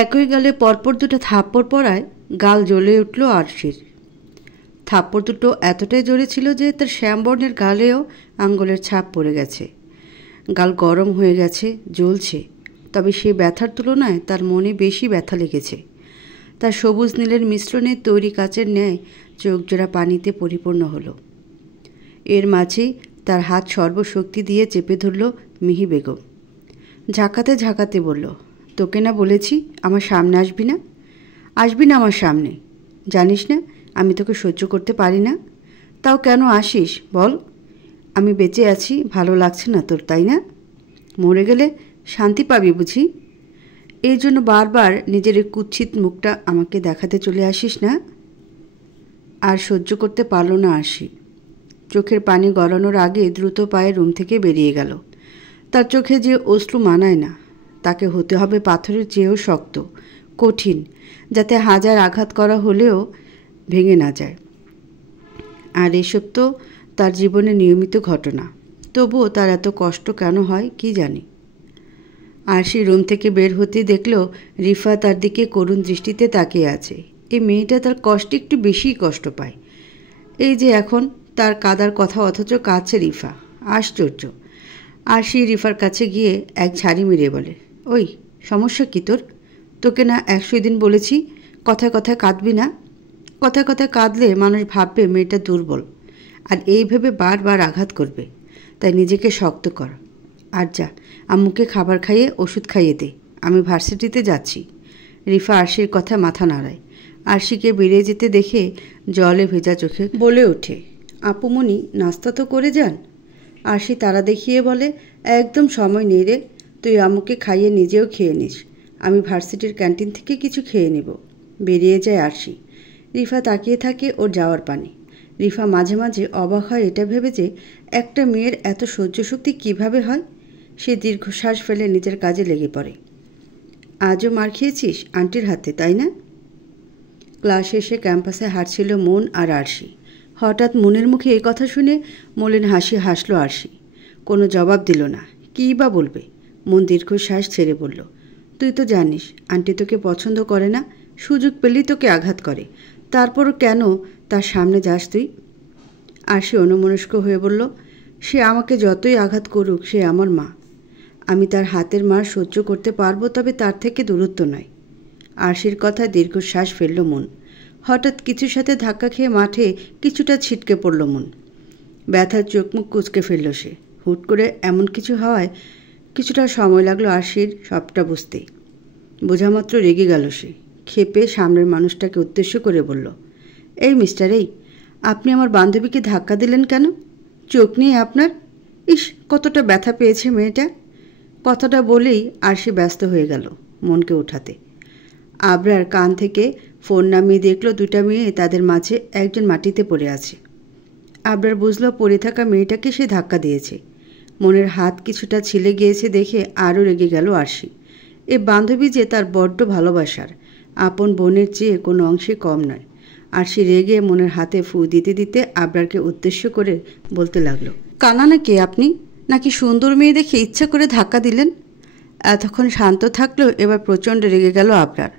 একই গালে পরপর দুটো থাপ্পড় পড়ায় গাল জ্বলে উঠল আরশির। থাপ্পড় দুটো এতটাই জোরে ছিল যে তার শ্যামবর্ণের গালেও আঙ্গুলের ছাপ পড়ে গেছে। গাল গরম হয়ে গেছে, জ্বলছে, তবে সেই ব্যথার তুলনায় তার মনে বেশি ব্যথা লেগেছে। তার সবুজ নীলের মিশ্রণে তৈরি কাচের ন্যায় চোখজোড়া পানিতে পরিপূর্ণ হলো। এর মাঝেই তার হাত সর্বশক্তি দিয়ে চেপে ধরল মিহি বেগম। ঝাঁকাতে ঝাঁকাতে বলল, তোকে না বলেছি আমার সামনে আসবি না? আসবি না আমার সামনে? জানিস না আমি তোকে সহ্য করতে পারি না? তাও কেন আসিস বল? আমি বেঁচে আছি, ভালো লাগছে না তোর, তাই না? মরে গেলে শান্তি পাবি বুঝি? এই জন্য বারবার নিজের এই কুৎসিত মুখটা আমাকে দেখাতে চলে আসিস না? আর সহ্য করতে পারল না আরশি। চোখের পানি গড়ানোর আগে দ্রুত পায়ে রুম থেকে বেরিয়ে গেল। তার চোখে যে অশ্রু মানায় না, তাকে হতে হবে পাথরের চেয়েও শক্ত, কঠিন, যাতে হাজার আঘাত করা হলেও ভেঙে না যায়। আর এসব তো তার জীবনে নিয়মিত ঘটনা, তবুও তার এত কষ্ট কেন হয় কি জানি। আরশি রুম থেকে বের হতে দেখল রিফা তার দিকে করুণ দৃষ্টিতে তাকিয়ে আছে। এই মেয়েটা তার কষ্টে একটু বেশিই কষ্ট পায়। এই যে এখন তার কাদার কথা, অথচ কাঁদছে রিফা। আশ্চর্য। আরশি রিফার কাছে গিয়ে এক ঝাড়ি মেরে বলে, ওই সমস্যা কী তোর? তোকে না 100 দিন বলেছি কথায় কথায় কাঁদবি না? কথায় কথায় কাঁদলে মানুষ ভাববে মেয়েটা দুর্বল, আর এই ভেবে বারবার আঘাত করবে। তাই নিজেকে শক্ত কর। আর যা, আম্মুকে খাবার খাইয়ে ওষুধ খাইয়ে দে, আমি ভার্সিটিতে যাচ্ছি। রিফা আরশির কথা মাথা নাড়ায়। আরশিকে বেরিয়ে যেতে দেখে জলে ভেজা চোখে বলে ওঠে, আপুমনি নাস্তা তো করে যান। আরশি তারা দেখিয়ে বলে, একদম সময় নেই রে, তুই আম্মুকে খাইয়ে নিজেও খেয়ে নিস, আমি ভার্সিটির ক্যান্টিন থেকে কিছু খেয়ে নেব। বেরিয়ে যায় আরশি। রিফা তাকিয়ে থাকে ওর যাওয়ার পানে। রিফা মাঝে মাঝে অবাক হয় এটা ভেবে যে একটা মেয়ের এত সহ্য শক্তি কীভাবে হয়। সে দীর্ঘশ্বাস ফেলে নিজের কাজে লেগে পড়ে। আজও মার খেয়েছিস আন্টির হাতে, তাই না? ক্লাস শেষে ক্যাম্পাসে হাঁটছিল মন আর আরশি। হঠাৎ মনের মুখে এই কথা শুনে মলিন হাসি হাসল আরশি। কোনো জবাব দিল না। কী বা বলবে? মন দীর্ঘশ্বাস ছেড়ে বলল, তুই তো জানিস আন্টি তোকে পছন্দ করে না, সুযোগ পেলেই তোকে আঘাত করে, তারপরও কেন তার সামনে যাস তুই? আরশি অন্যমনস্ক হয়ে বলল, সে আমাকে যতই আঘাত করুক, সে আমার মা। আমি তার হাতের মার সহ্য করতে পারবো, তবে তার থেকে দূরত্ব নয়। আরশির কথায় দীর্ঘশ্বাস ফেলল মন। হঠাৎ কিছুর সাথে ধাক্কা খেয়ে মাঠে কিছুটা ছিটকে পড়ল মন। ব্যথার চোখ মুখ কুঁচকে ফেলল সে। হুট করে এমন কিছু হওয়ায় কিছুটা সময় লাগলো আরশির সবটা বুঝতে। বোঝামাত্র রেগে গেল সে। ক্ষেপে সামনের মানুষটাকে উদ্দেশ্য করে বলল, এই মিস্টার, এই আপনি আমার বান্ধবীকে ধাক্কা দিলেন কেন? চোখ নেই আপনার? ইস, কতটা ব্যথা পেয়েছে মেয়েটা। কথাটা বলেই আরশি ব্যস্ত হয়ে গেল মনকে উঠাতে। আবরার কান থেকে ফোন নামিয়ে দেখল দুটা মেয়ে তাদের মাঝে একজন মাটিতে পড়ে আছে। আবরার বুঝল পড়ে থাকা মেয়েটাকে সে ধাক্কা দিয়েছে। মনের হাত কিছুটা ছিলে গিয়েছে দেখে আরও রেগে গেল আরশি। এ বান্ধবী যে তার বড্ড ভালোবাসার, আপন বোনের চেয়ে কোনো অংশে কম নয়। আরশি রেগে মনের হাতে ফু দিতে দিতে আবরারকে উদ্দেশ্য করে বলতে লাগলো, কানা নাকি আপনি? নাকি সুন্দর মেয়ে দেখে ইচ্ছা করে ধাক্কা দিলেন? এতক্ষণ শান্ত থাকলেও এবার প্রচণ্ড রেগে গেল আবরার।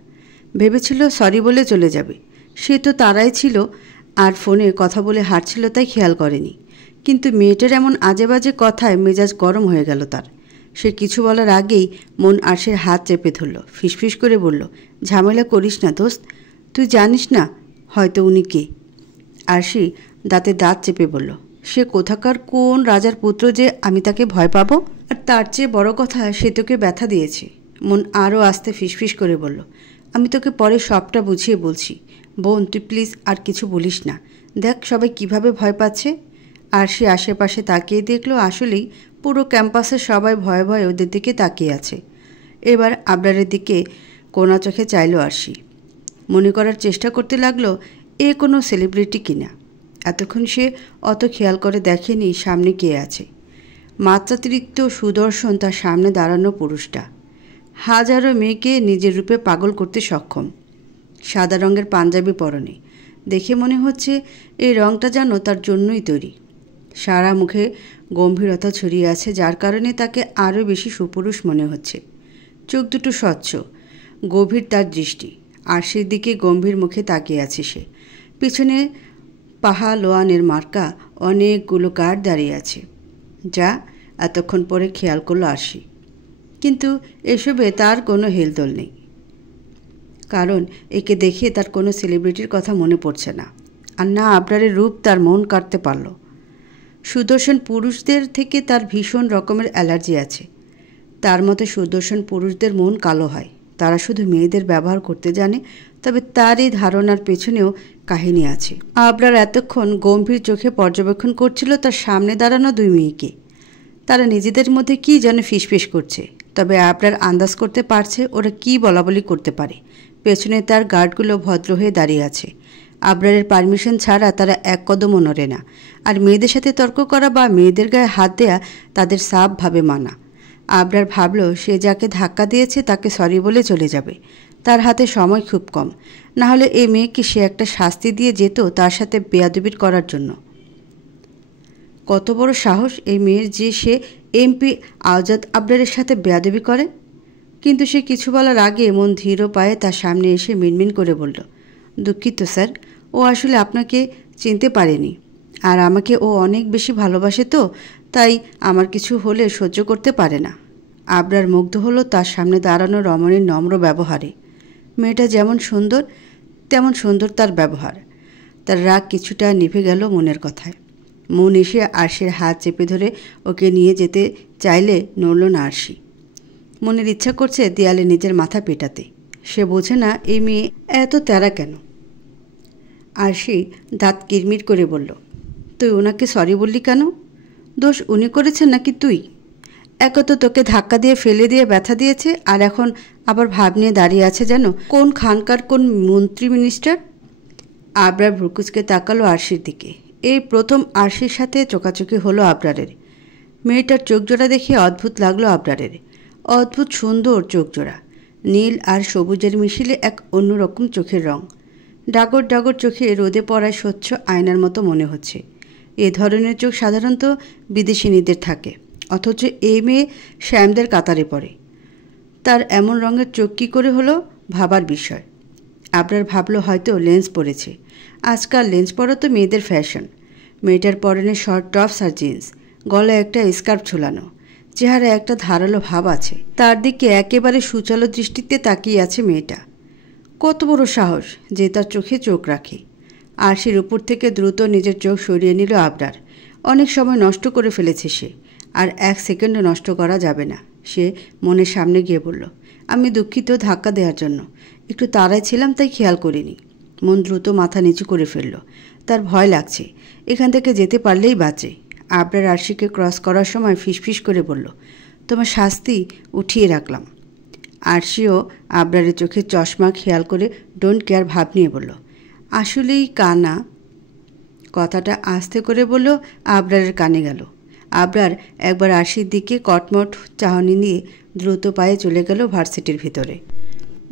ভেবেছিল সরি বলে চলে যাবে। সে তো তারাই ছিল, আর ফোনে কথা বলে হাঁটছিল তাই খেয়াল করেনি। কিন্তু মেয়েটার এমন আজে বাজে কথায় মেজাজ গরম হয়ে গেল তার। সে কিছু বলার আগেই মন আরশির হাত চেপে ধরল, ফিসফিস করে বলল, ঝামেলা করিস না দোস্ত, তুই জানিস না হয়তো উনি কে। আরশি দাঁতে দাঁত চেপে বলল, সে কোথাকার কোন রাজার পুত্র যে আমি তাকে ভয় পাবো? আর তার চেয়ে বড় কথা, সে তোকে ব্যথা দিয়েছে। মন আরও আস্তে ফিসফিস করে বলল, আমি তোকে পরে সবটা বুঝিয়ে বলছি। বোন, তুই প্লিজ আর কিছু বলিস না। দেখ সবাই কিভাবে ভয় পাচ্ছে। আরশি আশেপাশে তাকিয়ে দেখলো আসলেই পুরো ক্যাম্পাসে সবাই ভয়ে ভয়ে ওদের দিকে তাকিয়ে আছে। এবার আবরারের দিকে কোনা চোখে চাইল আরশি। মনে করার চেষ্টা করতে লাগলো এ কোনো সেলিব্রিটি কিনা। এতক্ষণ সে অত খেয়াল করে দেখেনি সামনে কে আছে। মাত্রাতিরিক্ত সুদর্শন তার সামনে দাঁড়ানো পুরুষটা। হাজারো মেয়েকে নিজের রূপে পাগল করতে সক্ষম। সাদা রঙের পাঞ্জাবি পরনে, দেখে মনে হচ্ছে এই রঙটা যেন তার জন্যই তৈরি। সারা মুখে গম্ভীরতা ছড়িয়ে আছে, যার কারণে তাকে আরও বেশি সুপুরুষ মনে হচ্ছে। চোখ দুটো স্বচ্ছ, গভীর তার দৃষ্টি। আরশির দিকে গম্ভীর মুখে তাকিয়ে আছে সে। পিছনে পাহালোয়ানের মার্কা অনেকগুলো কার্ড দাঁড়িয়ে আছে, যা এতক্ষণ পরে খেয়াল করলো আরশি। কিন্তু এসবে তার কোনো হেলদোল নেই, কারণ একে দেখে তার কোনো সেলিব্রিটির কথা মনে পড়ছে না। আর না আবরারের রূপ তার মন কাটতে পারল। সুদর্শন পুরুষদের থেকে তার ভীষণ রকমের অ্যালার্জি আছে। তার মতে সুদর্শন পুরুষদের মন কালো হয়, তারা শুধু মেয়েদের ব্যবহার করতে জানে। তবে তার এই ধারণার পেছনেও কাহিনী আছে। আবরার এতক্ষণ গম্ভীর চোখে পর্যবেক্ষণ করছিল তার সামনে দাঁড়ানো দুই মেয়েকে। তারা নিজেদের মধ্যে কী যেন ফিসফিস করছে, তবে আবরার আন্দাজ করতে পারছে ওরা কী বলাবলি করতে পারে। পেছনে তার গার্ডগুলো ভদ্র হয়ে দাঁড়িয়ে আছে। আবরারের পারমিশন ছাড়া তারা এক কদমও নড়ে না। আর মেয়েদের সাথে তর্ক করা বা মেয়েদের গায়ে হাত দেয়া তাদের সাফভাবে মানা। আবরার ভাবল সে যাকে ধাক্কা দিয়েছে তাকে সরি বলে চলে যাবে। তার হাতে সময় খুব কম, না হলে এই মেয়েকে সে একটা শাস্তি দিয়ে যেত তার সাথে বেয়াদবির করার জন্য। কত বড় সাহস এই মেয়ের যে সে এমপি আজাদ আবরারের সাথে বেয়াদবি করে। কিন্তু সে কিছু বলার আগে মন ধীর পায়ে তার সামনে এসে মিনমিন করে বলল, দুঃখিত স্যার, ও আসলে আপনাকে চিনতে পারেনি। আর আমাকে ও অনেক বেশি ভালোবাসে, তো তাই আমার কিছু হলে সহ্য করতে পারে না। আবরার মুগ্ধ হলো তার সামনে দাঁড়ানো রমণীর নম্র ব্যবহারে। মেয়েটা যেমন সুন্দর তেমন সুন্দর তার ব্যবহার। তার রাগ কিছুটা নিভে গেল মনের কথায়। মন এসে আরশির হাত চেপে ধরে ওকে নিয়ে যেতে চাইলে নড়ল না আরশি। মনের ইচ্ছা করছে দেয়ালে নিজের মাথা পেটাতে। সে বোঝে না এই মেয়ে এত তেরা কেন। আরশি দাঁত কিরমির করে বলল, তুই ওনাকে সরি বললি কেন? দোষ উনি করেছেন নাকি তুই? এক তো তোকে ধাক্কা দিয়ে ফেলে দিয়ে ব্যথা দিয়েছে, আর এখন আবার ভাব নিয়ে দাঁড়িয়ে আছে যেন কোন খানকার কোন মন্ত্রী মিনিস্টার। আবরার ভ্রুকুচকে তাকালো আরশির দিকে। এই প্রথম আরশির সাথে চোখাচোখি হলো আবরারের। মেয়েটার চোখজোড়া দেখে অদ্ভুত লাগলো আবরারের। অদ্ভুত সুন্দর চোখজোড়া, নীল আর সবুজের মিশিলে এক অন্যরকম চোখের রং। ডাগর ডাগর চোখে রোদে পড়ায় স্বচ্ছ আয়নার মতো মনে হচ্ছে। এ ধরনের চোখ সাধারণত বিদেশিনীদের থাকে, অথচ এই মেয়ে শ্যামদের কাতারে পড়ে। তার এমন রঙের চোখ কী করে হলো ভাবার বিষয়। আবরার ভাবলো হয়তো লেন্স পরেছে। আজকাল লেন্স পরা তো মেয়েদের ফ্যাশন। মেয়েটার পরনে শর্ট টপস আর জিন্স, গলায় একটা স্কার্ফ ঝুলানো, চেহারায় একটা ধারালো ভাব আছে। তার দিকে একেবারে সুচালো দৃষ্টিতে তাকিয়ে আছে মেয়েটা। কত বড় সাহস যে তার চোখে চোখ রাখে। আরশির উপর থেকে দ্রুত নিজের চোখ সরিয়ে নিল আবরার। অনেক সময় নষ্ট করে ফেলেছে সে, আর এক সেকেন্ডও নষ্ট করা যাবে না। সে মনের সামনে গিয়ে বলল, আমি দুঃখিত ধাক্কা দেওয়ার জন্য, একটু তাড়ায় ছিলাম তাই খেয়াল করিনি। মন দ্রুত মাথা নিচু করে ফেলল। তার ভয় লাগছে, এখান থেকে যেতে পারলেই বাঁচে। আবরার আরশিকে ক্রস করার সময় ফিসফিস করে বলল, তোমার শাস্তি উঠিয়ে রাখলাম। আরশিও আবরারের চোখে চশমা খেয়াল করে ডোন্ট কেয়ার ভাব নিয়ে বলল, আসলেই কানা। কথাটা আস্তে করে বলল, আবরারের কানে গেল। আবরার একবার আরশির দিকে কটমট চাহনি নিয়ে দ্রুত পায়ে চলে গেল ভার্সিটির ভিতরে।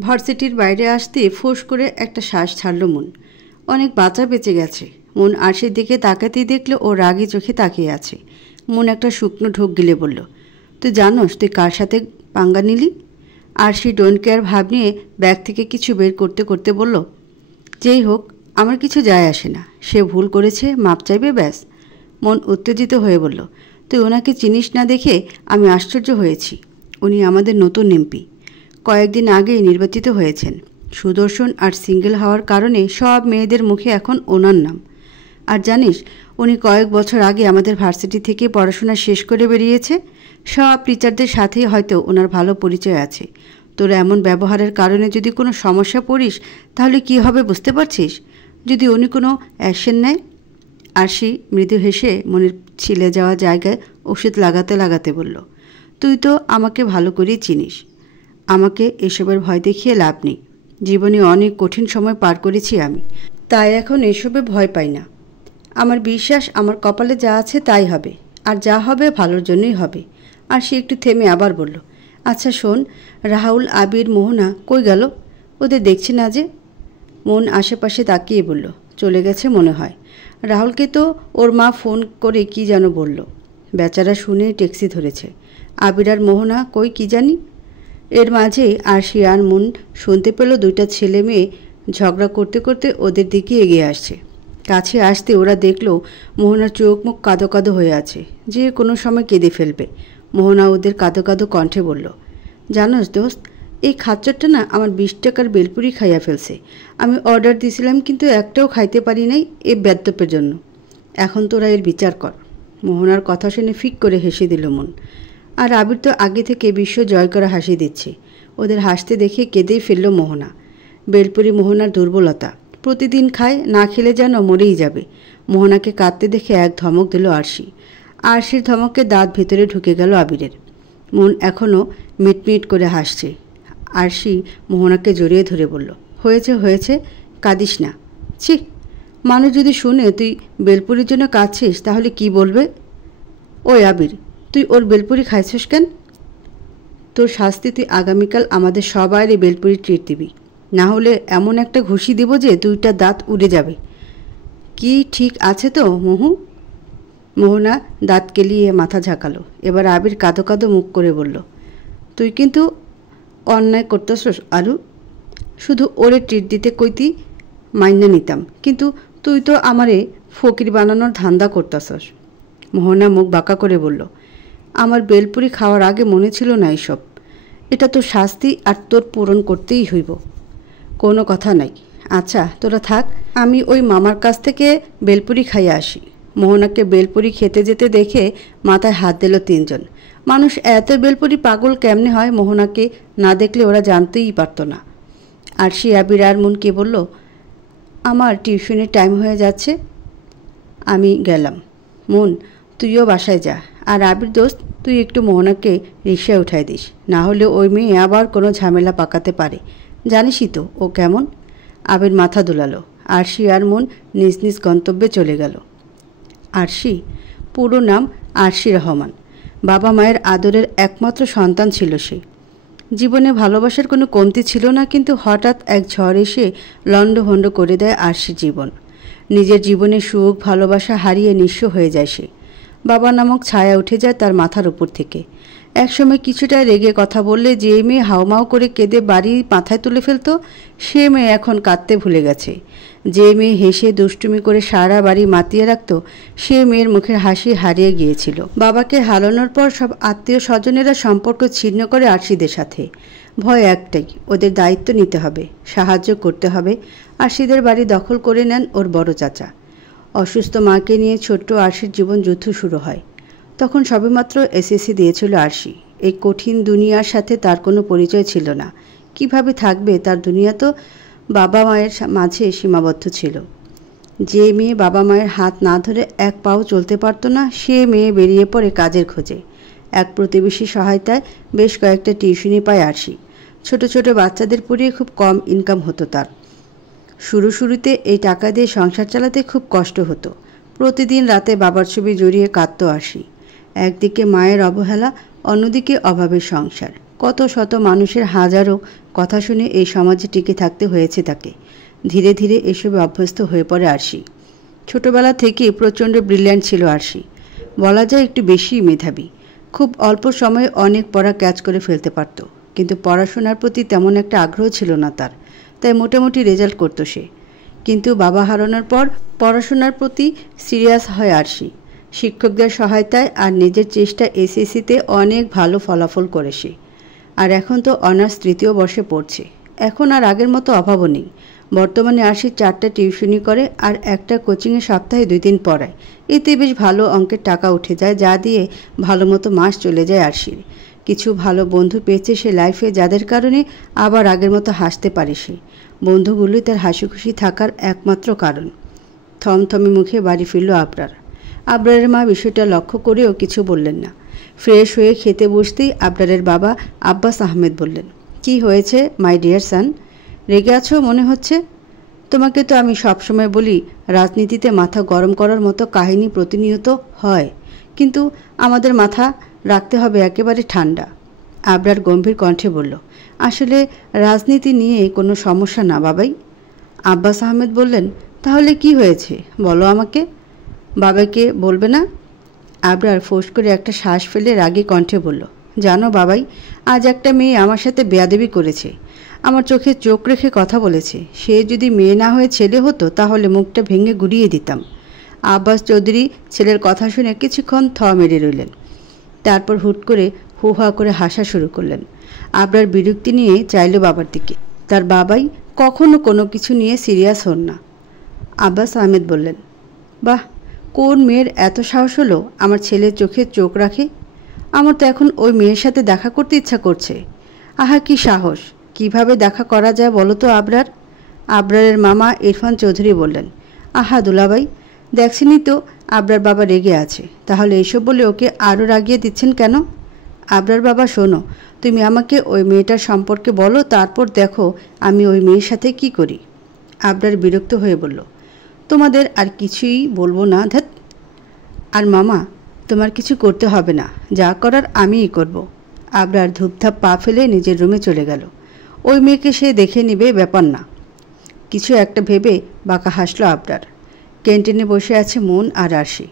ভার্সিটির বাইরে আসতে ফোঁস করে একটা শ্বাস ছাড়ল মন। অনেক বাঁচা বেঁচে গেছে। মন আরশির দিকে তাকাতেই দেখল ও রাগী চোখে তাকিয়ে আছে। মন একটা শুকনো ঢোক গিলে বলল, তুই জানোস তুই কার সাথে পাঙ্গা নিলি? আরশি ডোন্ট কেয়ার ভাব নিয়ে ব্যাগ থেকে কিছু বের করতে করতে বলল, যেই হোক আমার কিছু যায় আসে না, সে ভুল করেছে, মাপ চাইবে ব্যাস। মন উত্তেজিত হয়ে বলল, তুই ওনাকে চিনিস না দেখে আমি আশ্চর্য হয়েছি। উনি আমাদের নতুন এমপি, কয়েকদিন আগেই নির্বাচিত হয়েছেন। সুদর্শন আর সিঙ্গেল হওয়ার কারণে সব মেয়েদের মুখে এখন ওনার নাম। আর জানিস উনি কয়েক বছর আগে আমাদের ভার্সিটি থেকে পড়াশোনা শেষ করে বেরিয়েছে। সব টিচারদের সাথেই হয়তো ওনার ভালো পরিচয় আছে। তোরা এমন ব্যবহারের কারণে যদি কোনো সমস্যা পড়িস তাহলে কি হবে বুঝতে পারছিস? যদি উনি কোনো অ্যাকশন নেয়। আরশি মৃদু হেসে মনের ছিলে যাওয়া জায়গায় ওষুধ লাগাতে লাগাতে বলল, তুই তো আমাকে ভালো করেই চিনিস। আমাকে এসবের ভয় দেখিয়ে লাভ নেই। জীবনে অনেক কঠিন সময় পার করেছি আমি, তাই এখন এসবে ভয় পাই না। আমার বিশ্বাস আমার কপালে যা আছে তাই হবে, আর যা হবে ভালোর জন্যই হবে। আর সে একটু থেমে আবার বলল, আচ্ছা শোন, রাহুল, আবির, মোহনা কই গেল? ওদের দেখছি না যে। মন আশেপাশে তাকিয়ে বলল, চলে গেছে মনে হয়। রাহুলকে তো ওর মা ফোন করে কি যেন বলল। বেচারা শুনে ট্যাক্সি ধরেছে। আবির আর মোহনা কই কি জানি। এর মাঝে আরশি আর মুন শুনতে পেল দুইটা ছেলে মেয়ে ঝগড়া করতে করতে ওদের দিকে এগিয়ে আসছে। কাছে আসতে ওরা দেখল মোহনার চোখ মুখ কাঁদো কাঁদো হয়ে আছে, যে কোনো সময় কেঁদে ফেলবে। মোহনা ওদের কাঁদো কাঁদো কণ্ঠে বলল, জানোস দোস্ত, এই খাচ্চরটা না আমার 20 টাকার বেলপুরি খাইয়া ফেলছে। আমি অর্ডার দিয়েছিলাম কিন্তু একটাও খাইতে পারি নাই এই বেদ্যপের জন্য। এখন তোরা এর বিচার কর। মোহনার কথা শুনে ফিক করে হেসে দিল মন। আর আবির তো আগে থেকে বিশ্ব জয় করা হাসি দিচ্ছে। ওদের হাসতে দেখে কেঁদেই ফেলল মোহনা। বেলপুরি মোহনার দুর্বলতা, প্রতিদিন খায়, না খেলে যেন মরেই যাবে। মোহনাকে কাঁদতে দেখে এক ধমক দিল আরশি। আরশির ধমকে দাঁত ভেতরে ঢুকে গেল আবিরের। মন এখনও মিটমিট করে হাসছে। আরশি মোহনাকে জড়িয়ে ধরে বলল, হয়েছে হয়েছে, কাঁদিস না। ছি, মানুষ যদি শুনে তুই বেলপুরির জন্য কাঁদছিস তাহলে কি বলবে? ওই আবির, তুই ওর বেলপুরি খাইছিস কেন? তোর শাস্তি তুই আগামীকাল আমাদের সবাইরে বেলপুরি ট্রিট দিবি, না হলে এমন একটা ঘুষি দিব যে দুইটা দাঁত উড়ে যাবে। কি ঠিক আছে তো মোহু? মোহনা দাঁত কেলিয়ে মাথা ঝাঁকালো। এবার আবির কাঁদো কাঁদো মুখ করে বলল, তুই কিন্তু অন্যায় করতেছস আরু। শুধু ওরে ট্রিট দিতে কইতি মাইনা নিতাম, কিন্তু তুই তো আমারে ফকির বানানোর ধান্দা করতেছস। মোহনা মুখ বাঁকা করে বলল, আমার বেলপুরি খাওয়ার আগে মনে ছিল না এসব। এটা তো শাস্তি, আর তোর পূরণ করতেই হইব। কোনো কথা নাই। আচ্ছা তোরা থাক, আমি ওই মামার কাছ থেকে বেলপুরি খাইয়ে আসি। মোহনাকে বেলপুরি খেতে যেতে দেখে মাথায় হাত দিল তিনজন। মানুষ এত বেলপুরি পাগল কেমনে হয় মোহনাকে না দেখলে ওরা জানতেই পারত না। আরশি আবির আর মুনকে বলল, আমার টিউশনের টাইম হয়ে যাচ্ছে, আমি গেলাম। মুন, তুইও বাসায় যা। আর আবির দোস্ত, তুই একটু মোহনাকে রিকশায় উঠাই দিস, না হলে ওই মেয়ে আবার কোনো ঝামেলা পাকাতে পারে। জানিসই তো ও কেমন। আবির মাথা দুলালো। আরশি আর মুন নিজ নিজ গন্তব্যে চলে গেল। আরশি, পুরো নাম আরশি রহমান। বাবা মায়ের আদরের একমাত্র সন্তান ছিল সে। জীবনে ভালোবাসার কোনো কমতি ছিল না, কিন্তু হঠাৎ এক ঝড় এসে লণ্ডভণ্ড করে দেয় আরশির জীবন। নিজের জীবনে সুখ ভালোবাসা হারিয়ে নিঃস্ব হয়ে যায় সে। বাবা নামক ছায়া উঠে যায় তার মাথার উপর থেকে। একসময় কিছুটা রেগে কথা বললে যে মেয়ে হাউমাউ করে কেঁদে বাড়ি মাথায় তুলে ফেলত, সে মেয়ে এখন কাঁদতে ভুলে গেছে। যে মেয়ে হেসে দুষ্টুমি করে সারা বাড়ি মাতিয়ে রাখত, সে মেয়ের মুখের হাসি হারিয়ে গিয়েছিল। বাবাকে হারানোর পর সব আত্মীয় স্বজনেরা সম্পর্ক ছিন্ন করে আরশিদের সাথে। ভয় একটাই, ওদের দায়িত্ব নিতে হবে, সাহায্য করতে হবে। আরশিদের বাড়ি দখল করে নেন ওর বড় চাচা। অসুস্থ মাকে নিয়ে ছোট্ট আরশির জীবন যুদ্ধ শুরু হয়। তখন সবেমাত্র এসএসসি দিয়েছিল আরশি। এই কঠিন দুনিয়ার সাথে তার কোনো পরিচয় ছিল না। কিভাবে থাকবে, তার দুনিয়া তো বাবা মায়ের মাঝে সীমাবদ্ধ ছিল। যে মেয়ে বাবা মায়ের হাত না ধরে এক পাও চলতে পারত না, সে মেয়ে বেরিয়ে পড়ে কাজের খোঁজে। এক প্রতিবেশী সহায়তায় বেশ কয়েকটা টিউশনি পায় আরশি। ছোট ছোট বাচ্চাদের পড়িয়ে খুব কম ইনকাম হতো তার। শুরুতে এই টাকা দিয়ে সংসার চালাতে খুব কষ্ট হতো। প্রতিদিন রাতে বাবার ছবি জড়িয়ে কাঁদত আরশি। একদিকে মায়ের অবহেলা, অন্যদিকে অভাবের সংসার। কত শত মানুষের হাজারো কথা শুনে এই সমাজে টিকে থাকতে হয়েছে তাকে। ধীরে ধীরে এসবে অভ্যস্ত হয়ে পড়ে আরশি। ছোটবেলা থেকেই প্রচণ্ড ব্রিলিয়ান্ট ছিল আরশি। বলা যায় একটু বেশিই মেধাবী। খুব অল্প সময়ে অনেক পড়া ক্যাচ করে ফেলতে পারত, কিন্তু পড়াশোনার প্রতি তেমন একটা আগ্রহ ছিল না তার। তাই মোটামুটি রেজাল্ট করত সে। কিন্তু বাবা হারানোর পর পড়াশোনার প্রতি সিরিয়াস হয় আরশি। শিক্ষকদের সহায়তায় আর নিজের চেষ্টা এসএসসিতে অনেক ভালো ফলাফল করে সে। আর এখন তো অনার্স 3য় বর্ষে পড়ছে। এখন আর আগের মতো অভাবও নেই। বর্তমানে আরশি 4টা টিউশনি করে আর একটা কোচিংয়ে সপ্তাহে 2 দিন পড়ায়। এতে বেশ ভালো অঙ্কের টাকা উঠে যায়, যা দিয়ে ভালো মতো মাস চলে যায় আরশির। কিছু ভালো বন্ধু পেয়েছে সে লাইফে, যাদের কারণে আবার আগের মতো হাসতে পারে সে। বন্ধুগুলোই তার হাসি খুশি থাকার একমাত্র কারণ। থমথমে মুখে বাড়ি ফিরল আবরার। আবরারের মা বিষয়টা লক্ষ্য করেও কিছু বললেন না। ফ্রেশ হয়ে খেতে বসতেই আবরারের বাবা আব্বাস আহমেদ বললেন, কি হয়েছে মাই ডিয়ার সান? রেগে আছো মনে হচ্ছে। তোমাকে তো আমি সবসময় বলি রাজনীতিতে মাথা গরম করার মতো কাহিনী প্রতিনিয়ত হয়, কিন্তু আমাদের মাথা রাখতে হবে একেবারে ঠান্ডা। আবরার গম্ভীর কণ্ঠে বলল, আসলে রাজনীতি নিয়ে কোনো সমস্যা না বাবাই। আব্বাস আহমেদ বললেন, তাহলে কি হয়েছে বলো আমাকে। বাবাকে বলবে না? আবরার ফোঁস করে একটা শ্বাস ফেলে রাগী কণ্ঠে বলল, জানো বাবাই, আজ একটা মেয়ে আমার সাথে বেয়াদবি করেছে। আমার চোখে চোখ রেখে কথা বলেছে। সে যদি মেয়ে না হয়ে ছেলে হতো তাহলে মুখটা ভেঙে গুড়িয়ে দিতাম। আব্বাস চৌধুরী ছেলের কথা শুনে কিছুক্ষণ থ মেরে রইলেন। তারপর হুট করে হু হা করে হাসা শুরু করলেন। আবরার বিরক্তি নিয়ে চাইল বাবার দিকে। তার বাবাই কখনো কোনো কিছু নিয়ে সিরিয়াস হন না। আব্বাস আহমেদ বললেন, বাহ, কোন মেয়ের এত সাহস হলো আমার ছেলের চোখে চোখ রাখে? আমার তো এখন ওই মেয়ের সাথে দেখা করতে ইচ্ছা করছে। আহা, কি সাহস! কিভাবে দেখা করা যায় বলো তো আবরার? আবরারের মামা ইরফান চৌধুরী বললেন, আহা দুলাভাই, দেখছেনই তো আবরার বাবা রেগে আছে, তাহলে এইসব বলে ওকে আরও রাগিয়ে দিচ্ছেন কেন? আবরার বাবা, শোনো, তুমি আমাকে ওই মেয়েটার সম্পর্কে বলো, তারপর দেখো আমি ওই মেয়ের সাথে কি করি। আবরার বিরক্ত হয়ে বলল, তোমাদের আর কিছুই বলবো না। ধ্যাত। আর মামা, তোমার কিছু করতে হবে না, যা করার আমিই করব। আবরার ধূপধাপ পা ফেলে নিজের রুমে চলে গেল। ওই মেয়েকে সে দেখে নিবে, ব্যাপার না। কিছু একটা ভেবে বাঁকা হাসল আবরার। ক্যান্টিনে বসে আছে মন আর আরশি।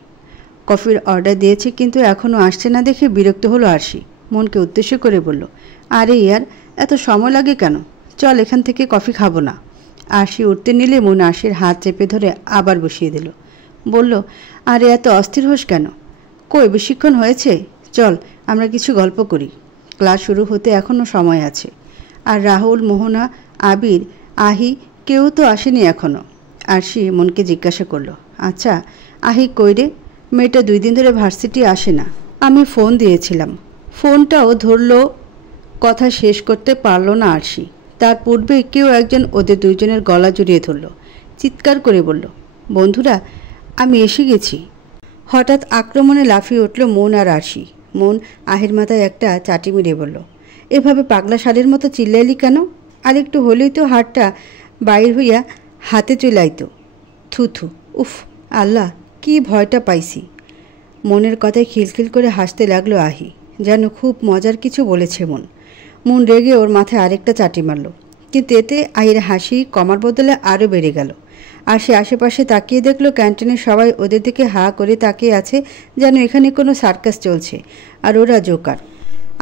কফির অর্ডার দিয়েছে কিন্তু এখনও আসছে না দেখে বিরক্ত হলো আরশি। মনকে উদ্দেশ্য করে বলল, আরে ইয়ার, এত সময় লাগে কেন? চল, এখান থেকে কফি খাবো না। আরশি উঠতে নিলে মন আরশির হাত চেপে ধরে আবার বসিয়ে দিল। বলল, আরে এত অস্থির হোস কেন? কই বেশিক্ষণ হয়েছে? চল আমরা কিছু গল্প করি। ক্লাস শুরু হতে এখনও সময় আছে। আর রাহুল, মোহনা, আবির, আহি কেউ তো আসেনি এখনও। আরশি মনকে জিজ্ঞাসা করলো, আচ্ছা আহি কই রে? মেয়েটা 2 দিন ধরে ভার্সিটি আসে না। আমি ফোন দিয়েছিলাম, ফোনটাও ধরলো। কথা শেষ করতে পারল না আরশি। তার পূর্বে কেউ একজন ওদের দুইজনের গলা জড়িয়ে ধরল, চিৎকার করে বলল, বন্ধুরা আমি এসে গেছি। হঠাৎ আক্রমণে লাফিয়ে উঠল মন আর আরশি। মন আহির মাথায় একটা চাটি মেরে বলল, এভাবে পাগলা শালের মতো চিল্লাইলি কেন? আর একটু হলেই তো হাতটা বাইর হইয়া হাতে চলে আইতো। থুথু, উফ আল্লাহ, কি ভয়টা পাইছি। মনের কথায় খিলখিল করে হাসতে লাগলো আহি, যেন খুব মজার কিছু বলেছে মন। মন রেগে ওর মাথায় আরেকটা চাটি মারল, কিন্তু এতে আহির হাসি কমার বদলে আরও বেড়ে গেল। আর সে আশেপাশে তাকিয়ে দেখলো ক্যান্টিনের সবাই ওদের দিকে হা করে তাকিয়ে আছে, যেন এখানে কোনো সার্কাস চলছে আর ওরা জোকার।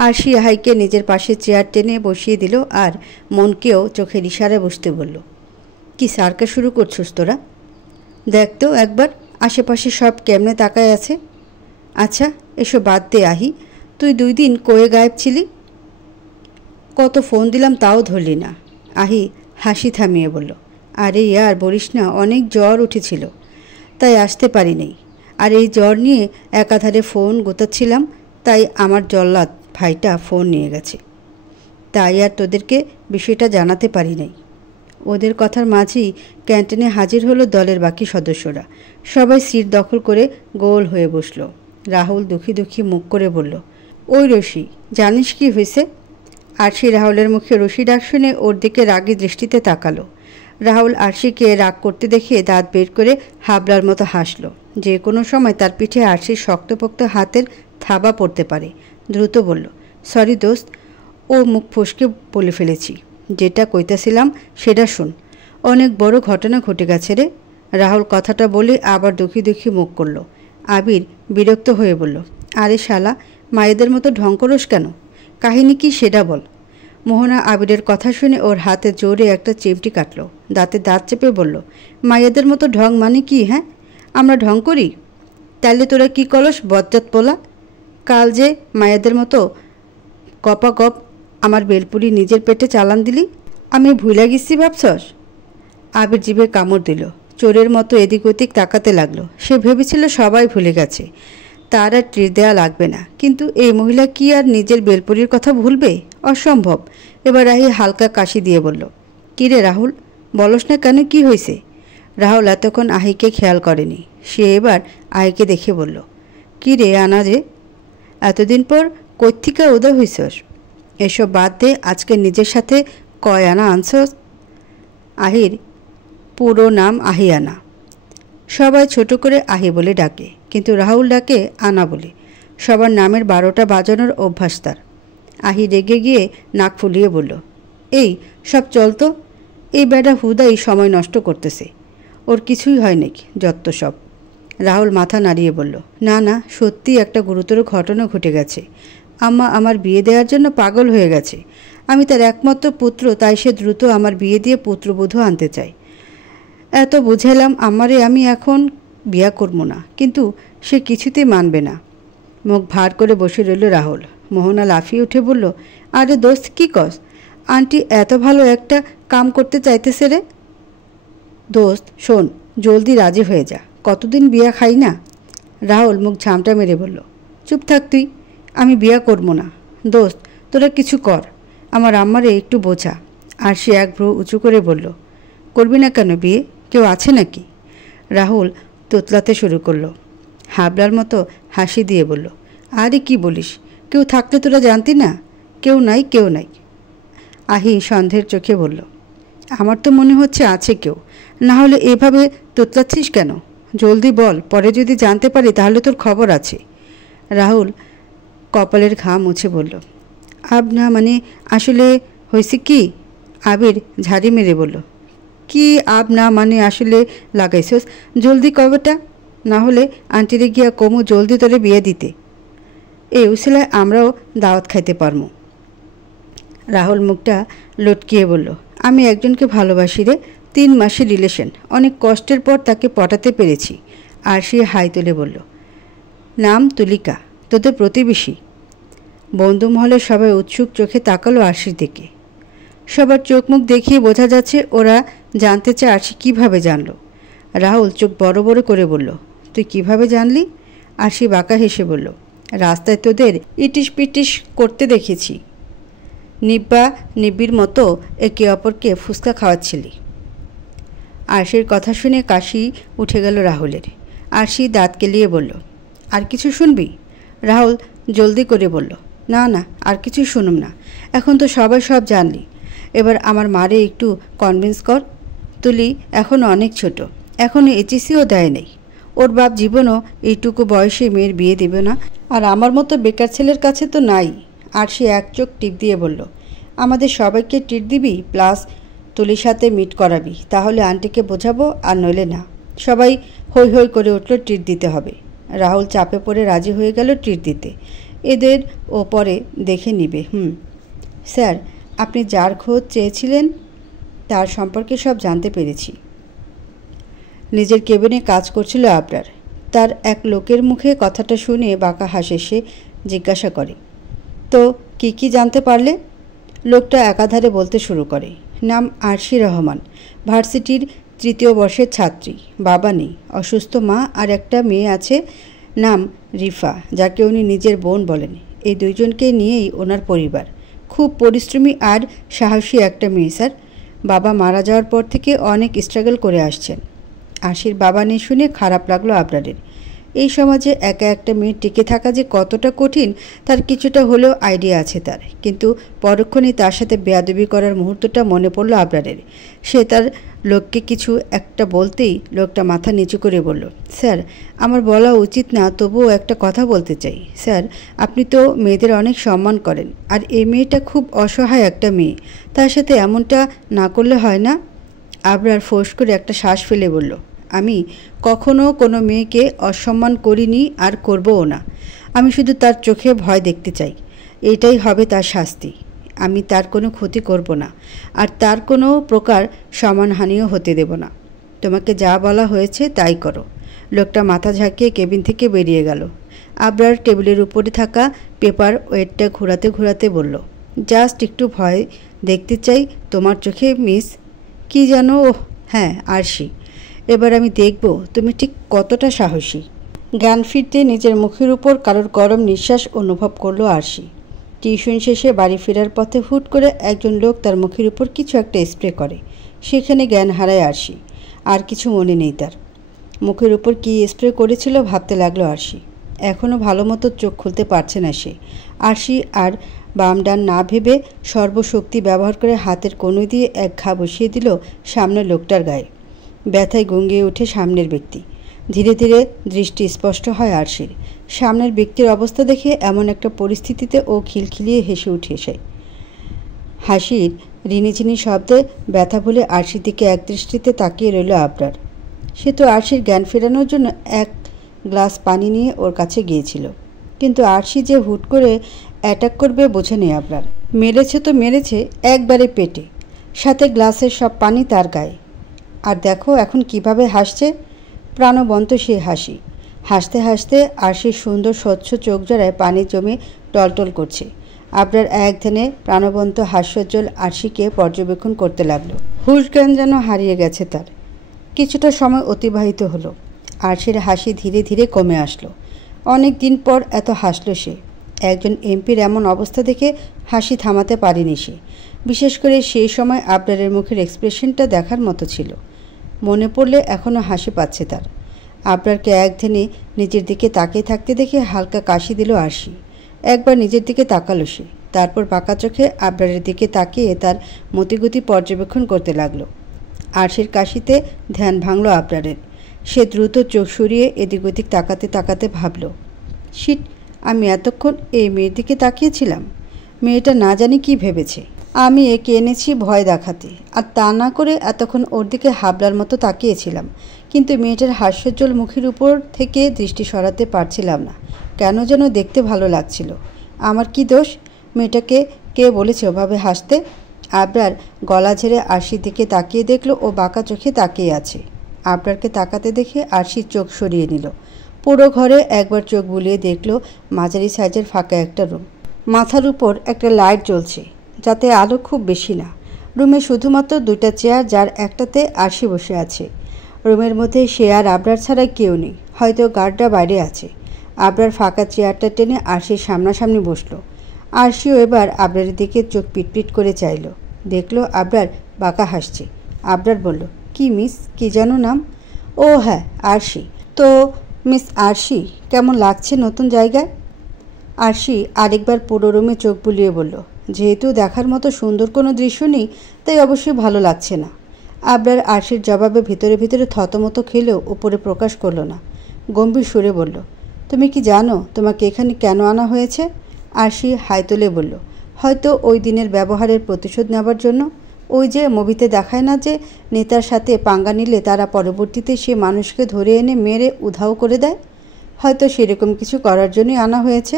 আরশি আহাইকে নিজের পাশে চেয়ার টেনে বসিয়ে দিল আর মনকেও চোখের ইশারায় বসতে বলল। কি সার্কাস শুরু করছিস তোরা? দেখ তো একবার আশেপাশে সব কেমনে তাকায় আছে। আচ্ছা এসব বাদ দে আহি, তুই 2 দিন কয়ে গায়েব ছিলি? কত ফোন দিলাম তাও ধরলি না। আহি হাসি থামিয়ে বলল, আরে ইয়ার বলিস না, অনেক জ্বর উঠেছিল তাই আসতে পারিনি। আর এই জ্বর নিয়ে একাধারে ফোন গোতাচ্ছিলাম, তাই আমার জল্লাদ ভাইটা ফোন নিয়ে গেছে। তাই আর তোদেরকে বিষয়টা জানাতে পারি নাই। ওদের কথার মাঝেই ক্যান্টিনে হাজির হলো দলের বাকি সদস্যরা। সবাই সিট দখল করে গোল হয়ে বসল। রাহুল দুঃখী দুঃখী মুখ করে বলল, ওই রশি, জানিস কি হয়েছে? আরশি রাহুলের মুখে রশি ডাক শুনে ওর দিকে রাগী দৃষ্টিতে তাকালো। রাহুল আরশিকে রাগ করতে দেখে দাঁত বের করে হাবলার মতো হাসল। যে কোনো সময় তার পিঠে আরশির শক্তপোক্ত হাতের থাবা পড়তে পারে। দ্রুত বলল, সরি দোস্ত, ও মুখ ফসকে বলে ফেলেছি। যেটা কইতাছিলাম সেটা শুন। অনেক বড় ঘটনা ঘটে গেছে রে। রাহুল কথাটা বলে আবার দুঃখী দুঃখী মুখ করল। আবির বিরক্ত হয়ে বলল, আরে শালা, মায়েদের মতো ঢং করস কেন? কাহিনী কি সেটা বল। মোহনা আবিরের কথা শুনে ওর হাতে জোরে একটা চিমটি কাটল। দাঁতে দাঁত চেপে বলল, মায়েদের মতো ঢং মানে কি? হ্যাঁ, আমরা ঢং করি? তাইলে তোরা কি করস বজ্জাত পোলা? কাল যে মায়েদের মতো গপা গপ আমার বেলপুরি নিজের পেটে চালান দিলি, আমি ভুলে গেছি ভাবছস? আবির জিভে কামড় দিল। চোরের মতো এদিক ওদিক তাকাতে লাগলো। সে ভেবেছিল সবাই ভুলে গেছে, তার আর ট্রিট দেওয়া লাগবে না। কিন্তু এই মহিলা কি আর নিজের বেলপুরির কথা ভুলবে? অসম্ভব। এবার রাহি হালকা কাশি দিয়ে বলল, কী রে রাহুল, বলস না কেন, কি হয়েছে? রাহুল এতক্ষণ আহিকে খেয়াল করেনি। সে এবার আহিকে দেখে বলল, কী রে আনা যে, এতদিন পর কৈথিকা উদয় হইছস? এসব বাদ দে, আজকে নিজের সাথে কয় আনা আনছস? আহির পুরো নাম আহিয়ানা। সবাই ছোট করে আহি বলে ডাকে, কিন্তু রাহুল ডাকে আনা বলে। সবার নামের 12টা বাজানোর অভ্যাস তার। আহি রেগে গিয়ে নাক ফুলিয়ে বলল, এই সব চলতো, এই বেটা হুদাই সময় নষ্ট করতেছে, ওর কিছুই হয় নাকি, যত সব। রাহুল মাথা নাড়িয়ে বলল, না না, সত্যি একটা গুরুতর ঘটনা ঘটে গেছে। আম্মা আমার বিয়ে দেওয়ার জন্য পাগল হয়ে গেছে। আমি তার একমাত্র পুত্র, তাই সে দ্রুত আমার বিয়ে দিয়ে পুত্রবধূ আনতে চায়। এত বুঝাইলাম আমারে আমি এখন বিয়া করব না, কিন্তু সে কিছুতেই মানবে না। মুখ ভার করে বসে রইল রাহুল। মোহনা লাফিয়ে উঠে বলল, আরে দোস্ত কী কস? আন্টি এত ভালো একটা কাম করতে চাইতেছে রে। দোস্ত শোন, জলদি রাজি হয়ে যা, কতদিন বিয়া খাই না। রাহুল মুখ ঝামটা মেরে বলল, চুপ থাক তুই, আমি বিয়া করব না। দোস্ত তোরা কিছু কর, আমার আম্মারে একটু বোঝা। আর সে এক ভ্রু উঁচু করে বলল, করবি না কেন বিয়ে? কেউ আছে নাকি? রাহুল তোতলাতে শুরু করলো। হাবলার মতো হাসি দিয়ে বলল, আরে কি বলিস, কেউ থাকলে তোরা জানতি না? কেউ নাই, কেউ নাই। আহি সন্দেহের চোখে বলল, আমার তো মনে হচ্ছে আছে কেউ, না হলে এভাবে তোতলাচ্ছিস কেন? জলদি বল, পরে যদি জানতে পারি তাহলে তোর খবর আছে। রাহুল কপালের ঘাম মুছে বলল, না মানে আসলে হয়েছে কি? আবির ঝাড়ি মেরে বলল, কি না মানে আসলে লাগাইছস? জলদি কবেটা, না হলে আন্টিরে গিয়া কমু জলদি তোরে বিয়ে দিতে। এই উসিলায় আমরাও দাওয়াত খাইতে পারমু। রাহুল মুখটা লটকিয়ে বলল, আমি একজনকে ভালোবাসি রে, 3 মাসের রিলেশন, অনেক কষ্টের পর তাকে পটাতে পেরেছি। আর সে হাই তুলে বলল, নাম তুলিকা, তোদের প্রতিবেশী। বন্ধুমহলের সবাই উৎসুক চোখে তাকালো আরশির দিকে। সবার চোখ মুখ দেখিয়ে বোঝা যাচ্ছে ওরা জানতে চায় আরশি কীভাবে জানলো। রাহুল চোখ বড় বড় করে বলল, তুই কিভাবে জানলি? আরশি বাঁকা হেসে বলল, রাস্তায় তোদের ইটিস পিটিস করতে দেখেছি, নিব্বা নিব্বির মতো একে অপরকে ফুসকা খাওয়াচ্ছিলি। আরশির কথা শুনে কাশি উঠে গেল রাহুলের। আরশি দাঁত কেলিয়ে বলল, আর কিছু শুনবি? রাহুল জলদি করে বলল, না না, আর কিছু শুনুম না, এখন তো সবাই সব জানলি। এবার আমার মারে একটু কনভিন্স কর। তুলি এখনও অনেক ছোট, এখনও এইচএসসিও দেয় নেই। ওর বাপ জীবনও এইটুকু বয়সে মেয়ের বিয়ে দেবে না, আর আমার মতো বেকার ছেলের কাছে তো নাই। আর সে এক চোখ টিপ দিয়ে বলল, আমাদের সবাইকে ট্রিট দিবি, প্লাস তুলির সাথে মিট করাবি, তাহলে আন্টিকে বোঝাবো, আর নইলে না। সবাই হৈ হৈ করে উঠল, ট্রিট দিতে হবে। রাহুল চাপে পড়ে রাজি হয়ে গেল ট্রিট দিতে। এদের ও পরে দেখে নিবে। স্যার, আপনি যার খোঁজ চেয়েছিলেন তার সম্পর্কে সব জানতে পেরেছি। নিজের কেবিনে কাজ করছিল আবরার। তার এক লোকের মুখে কথাটা শুনে বাঁকা হাসে সে জিজ্ঞাসা করে, তো কি কি জানতে পারলে? লোকটা একাধারে বলতে শুরু করে, নাম আরশি রহমান, ভার্সিটির 3য় বর্ষের ছাত্রী, বাবা নেই, অসুস্থ মা, আর একটা মেয়ে আছে নাম রিফা, যাকে উনি নিজের বোন বলেন। এই 2 জনকে নিয়েই ওনার পরিবার। খুব পরিশ্রমী আর সাহসী একটা মেয়ে স্যার। বাবা মারা যাওয়ার পর থেকে অনেক স্ট্রাগল করে আসছেন। আশির বাবা নেই শুনে খারাপ লাগলো আবরারের। এই সমাজে একা একটা মেয়ে টিকে থাকা যে কতটা কঠিন তার কিছুটা হলেও আইডিয়া আছে তার, কিন্তু পরক্ষণেই তার সাথে বেয়াদবি করার মুহূর্তটা মনে পড়ল আবরারের। সে তার লোককে কিছু একটা বলতেই লোকটা মাথা নিচু করে বলল, স্যার আমার বলা উচিত না, তবুও একটা কথা বলতে চাই। স্যার, আপনি তো মেয়েদের অনেক সম্মান করেন, আর এই মেয়েটা খুব অসহায় একটা মেয়ে, তার সাথে এমনটা না করলে হয় না? আবরার ফোঁস করে একটা শ্বাস ফেলে বলল, আমি কখনো কোনো মেয়েকে অসম্মান করিনি আর করবও না। আমি শুধু তার চোখে ভয় দেখতে চাই, এটাই হবে তার শাস্তি। আমি তার কোনো ক্ষতি করব না, আর তার কোনো প্রকার সম্মানহানিও হতে দেব না। তোমাকে যা বলা হয়েছে তাই করো। লোকটা মাথা ঝাঁকিয়ে কেবিন থেকে বেরিয়ে গেল। আবরার টেবিলের উপরে থাকা পেপার ওয়েটটা ঘোরাতে ঘোরাতে বলল, জাস্ট একটু ভয় দেখতে চাই তোমার চোখে মিস। কি জানো? ওহ হ্যাঁ, আরশি। এবার আমি দেখব তুমি ঠিক কতটা সাহসী। জ্ঞান ফিরতে নিজের মুখের উপর কারোর গরম নিঃশ্বাস অনুভব করলো আরশি। টিউশন শেষে বাড়ি ফেরার পথে হুট করে একজন লোক তার মুখের উপর কিছু একটা স্প্রে করে। সেখানে জ্ঞান হারায় আরশি। আর কিছু মনে নেই তার। মুখের উপর কী স্প্রে করেছিল ভাবতে লাগলো আরশি। এখনও ভালো মতো চোখ খুলতে পারছে না সে। আরশি আর বাম ডান না ভেবে সর্বশক্তি ব্যবহার করে হাতের কনুই দিয়ে এক ঘা বসিয়ে দিল সামনের লোকটার গায়ে। ব্যথায় গঙ্গিয়ে ওঠে সামনের ব্যক্তি। ধীরে ধীরে দৃষ্টি স্পষ্ট হয় আরশির। সামনের ব্যক্তির অবস্থা দেখে এমন একটা পরিস্থিতিতে ও খিলখিলিয়ে হেসে উঠে সে। হাসির রিনিঝিনি শব্দে ব্যথা ভুলে আরশির দিকে একদৃষ্টিতে তাকিয়ে রইল আবরার। সে তো আরশির জ্ঞান ফেরানোর জন্য 1 গ্লাস পানি নিয়ে ওর কাছে গিয়েছিল, কিন্তু আরশি যে হুট করে অ্যাটাক করবে বোঝে নেই আপনার। মেরেছে তো মেরেছে একবারে পেটে, সাথে গ্লাসের সব পানি তার গায়ে। আর দেখো এখন কিভাবে হাসছে, প্রাণবন্ত সে হাসি। হাসতে হাসতে আরশির সুন্দর স্বচ্ছ চোখ জোড়ায় পানি জমে টলটল করছে। আবরার এক ধ্যানে প্রাণবন্ত হাস্যোজ্জ্বল আরশিকে পর্যবেক্ষণ করতে লাগলো। হুশ জ্ঞান যেন হারিয়ে গেছে তার। কিছুটা সময় অতিবাহিত হলো। আরশির হাসি ধীরে ধীরে কমে আসলো। অনেক দিন পর এত হাসল সে। একজন এমপির এমন অবস্থা দেখে হাসি থামাতে পারেনি সে। বিশেষ করে সেই সময় আবরারের মুখের এক্সপ্রেশনটা দেখার মতো ছিল। মনে পড়লে এখনও হাসি পাচ্ছে তার। আবরারকে এক ধ্যানে নিজের দিকে তাকিয়ে থাকতে দেখে হালকা কাশি দিল আরশি। একবার নিজের দিকে তাকালো সে, তারপর বাঁকা চোখে আবরারের দিকে তাকিয়ে তার মতিগতি পর্যবেক্ষণ করতে লাগলো। আরশির কাশিতে ধ্যান ভাঙল আবরারের। সে দ্রুত চোখ সরিয়ে এদিক ওদিক তাকাতে তাকাতে ভাবল, শিট, আমি এতক্ষণ এই মেয়ের দিকে তাকিয়েছিলাম। মেয়েটা না জানি কি ভেবেছে। আমি একে এনেছি ভয় দেখাতে, আর তা না করে এতক্ষণ ওর দিকে হাবলার মতো তাকিয়েছিলাম। কিন্তু মেয়েটার হাস্যোজ্জ্বল মুখের উপর থেকে দৃষ্টি সরাতে পারছিলাম না। কেন যেন দেখতে ভালো লাগছিল। আমার কি দোষ? মেয়েটাকে কে বলেছে ওভাবে হাসতে? আবরার গলা ঝেড়ে আরশির দিকে তাকিয়ে দেখল ও বাঁকা চোখে তাকিয়ে আছে। আবরারকে তাকাতে দেখে আরশির চোখ সরিয়ে নিল। পুরো ঘরে একবার চোখ বুলিয়ে দেখল মাঝারি সাইজের ফাঁকা একটা রুম। মাথার উপর একটা লাইট জ্বলছে, যাতে আলো খুব বেশি না। রুমে শুধুমাত্র দুইটা চেয়ার, যার একটাতে আরশি বসে আছে। রুমের মধ্যে সে আর আবরার ছাড়া কেউ নেই, হয়তো গার্ডরা বাইরে আছে। আবরার ফাঁকা চেয়ারটা টেনে আরশির সামনাসামনি বসল। আরশিও এবার আবরারের দিকে চোখ পিটপিট করে চাইল। দেখল আবরার বাঁকা হাসছে। আবরার বলল, কি মিস, কি যেন নাম? ও হ্যাঁ, আরশি। তো মিস আরশি, কেমন লাগছে নতুন জায়গায়? আরশি আরেকবার পুরো রুমে চোখ বুলিয়ে বলল, যেহেতু দেখার মতো সুন্দর কোনো দৃশ্য নেই, তাই অবশ্যই ভালো লাগছে না। আবরার আরশির জবাবে ভিতরে ভিতরে থতমতো খেলেও উপরে প্রকাশ করল না। গম্ভীর সুরে বলল, তুমি কি জানো তোমাকে এখানে কেন আনা হয়েছে? আরশি হাই তুলে বলল, হয়তো ওই দিনের ব্যবহারের প্রতিশোধ নেবার জন্য। ওই যে মুভিতে দেখায় না যে নেতার সাথে পাঙ্গা নিলে তারা পরবর্তীতে সে মানুষকে ধরে এনে মেরে উধাও করে দেয়, হয়তো সেরকম কিছু করার জন্যই আনা হয়েছে।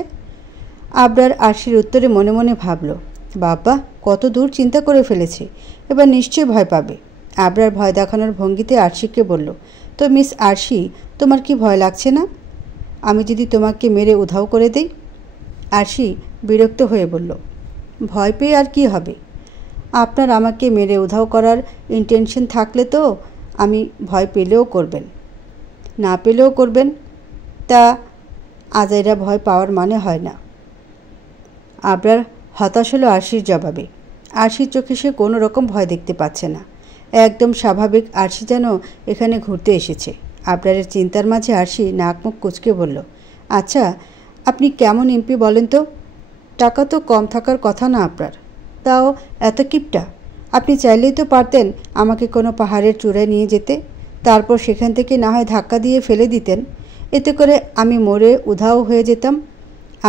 আবরার আরশির উত্তরে মনে মনে ভাবল, বাবা কত দূর চিন্তা করে ফেলেছে, এবার নিশ্চয়ই ভয় পাবে। আবরার ভয় দেখানোর ভঙ্গিতে আরশিকে বলল, তো মিস আরশি, তোমার কি ভয় লাগছে না আমি যদি তোমাকে মেরে উধাও করে দেই? আরশি বিরক্ত হয়ে বলল, ভয় পেয়ে আর কি হবে? আপনার আমাকে মেরে উধাও করার ইন্টেনশন থাকলে তো আমি ভয় পেলেও করবেন, না পেলেও করবেন। তা আজাইরা ভয় পাওয়ার মানে হয় না। আবরার হতাশ হলো আরশির জবাবে। আরশির চোখে সে কোনো রকম ভয় দেখতে পাচ্ছে না। একদম স্বাভাবিক আরশি যেন এখানে ঘুরতে এসেছে। আবরারের চিন্তার মাঝে আরশি নাক মুখ কুঁচকে বলল, আচ্ছা আপনি কেমন এমপি বলেন তো? টাকা তো কম থাকার কথা না আপনার, তাও এত কিপটা। আপনি চাইলেই তো পারতেন আমাকে কোনো পাহাড়ের চূড়ায় নিয়ে যেতে, তারপর সেখান থেকে না হয় ধাক্কা দিয়ে ফেলে দিতেন। এতে করে আমি মরে উধাও হয়ে যেতাম,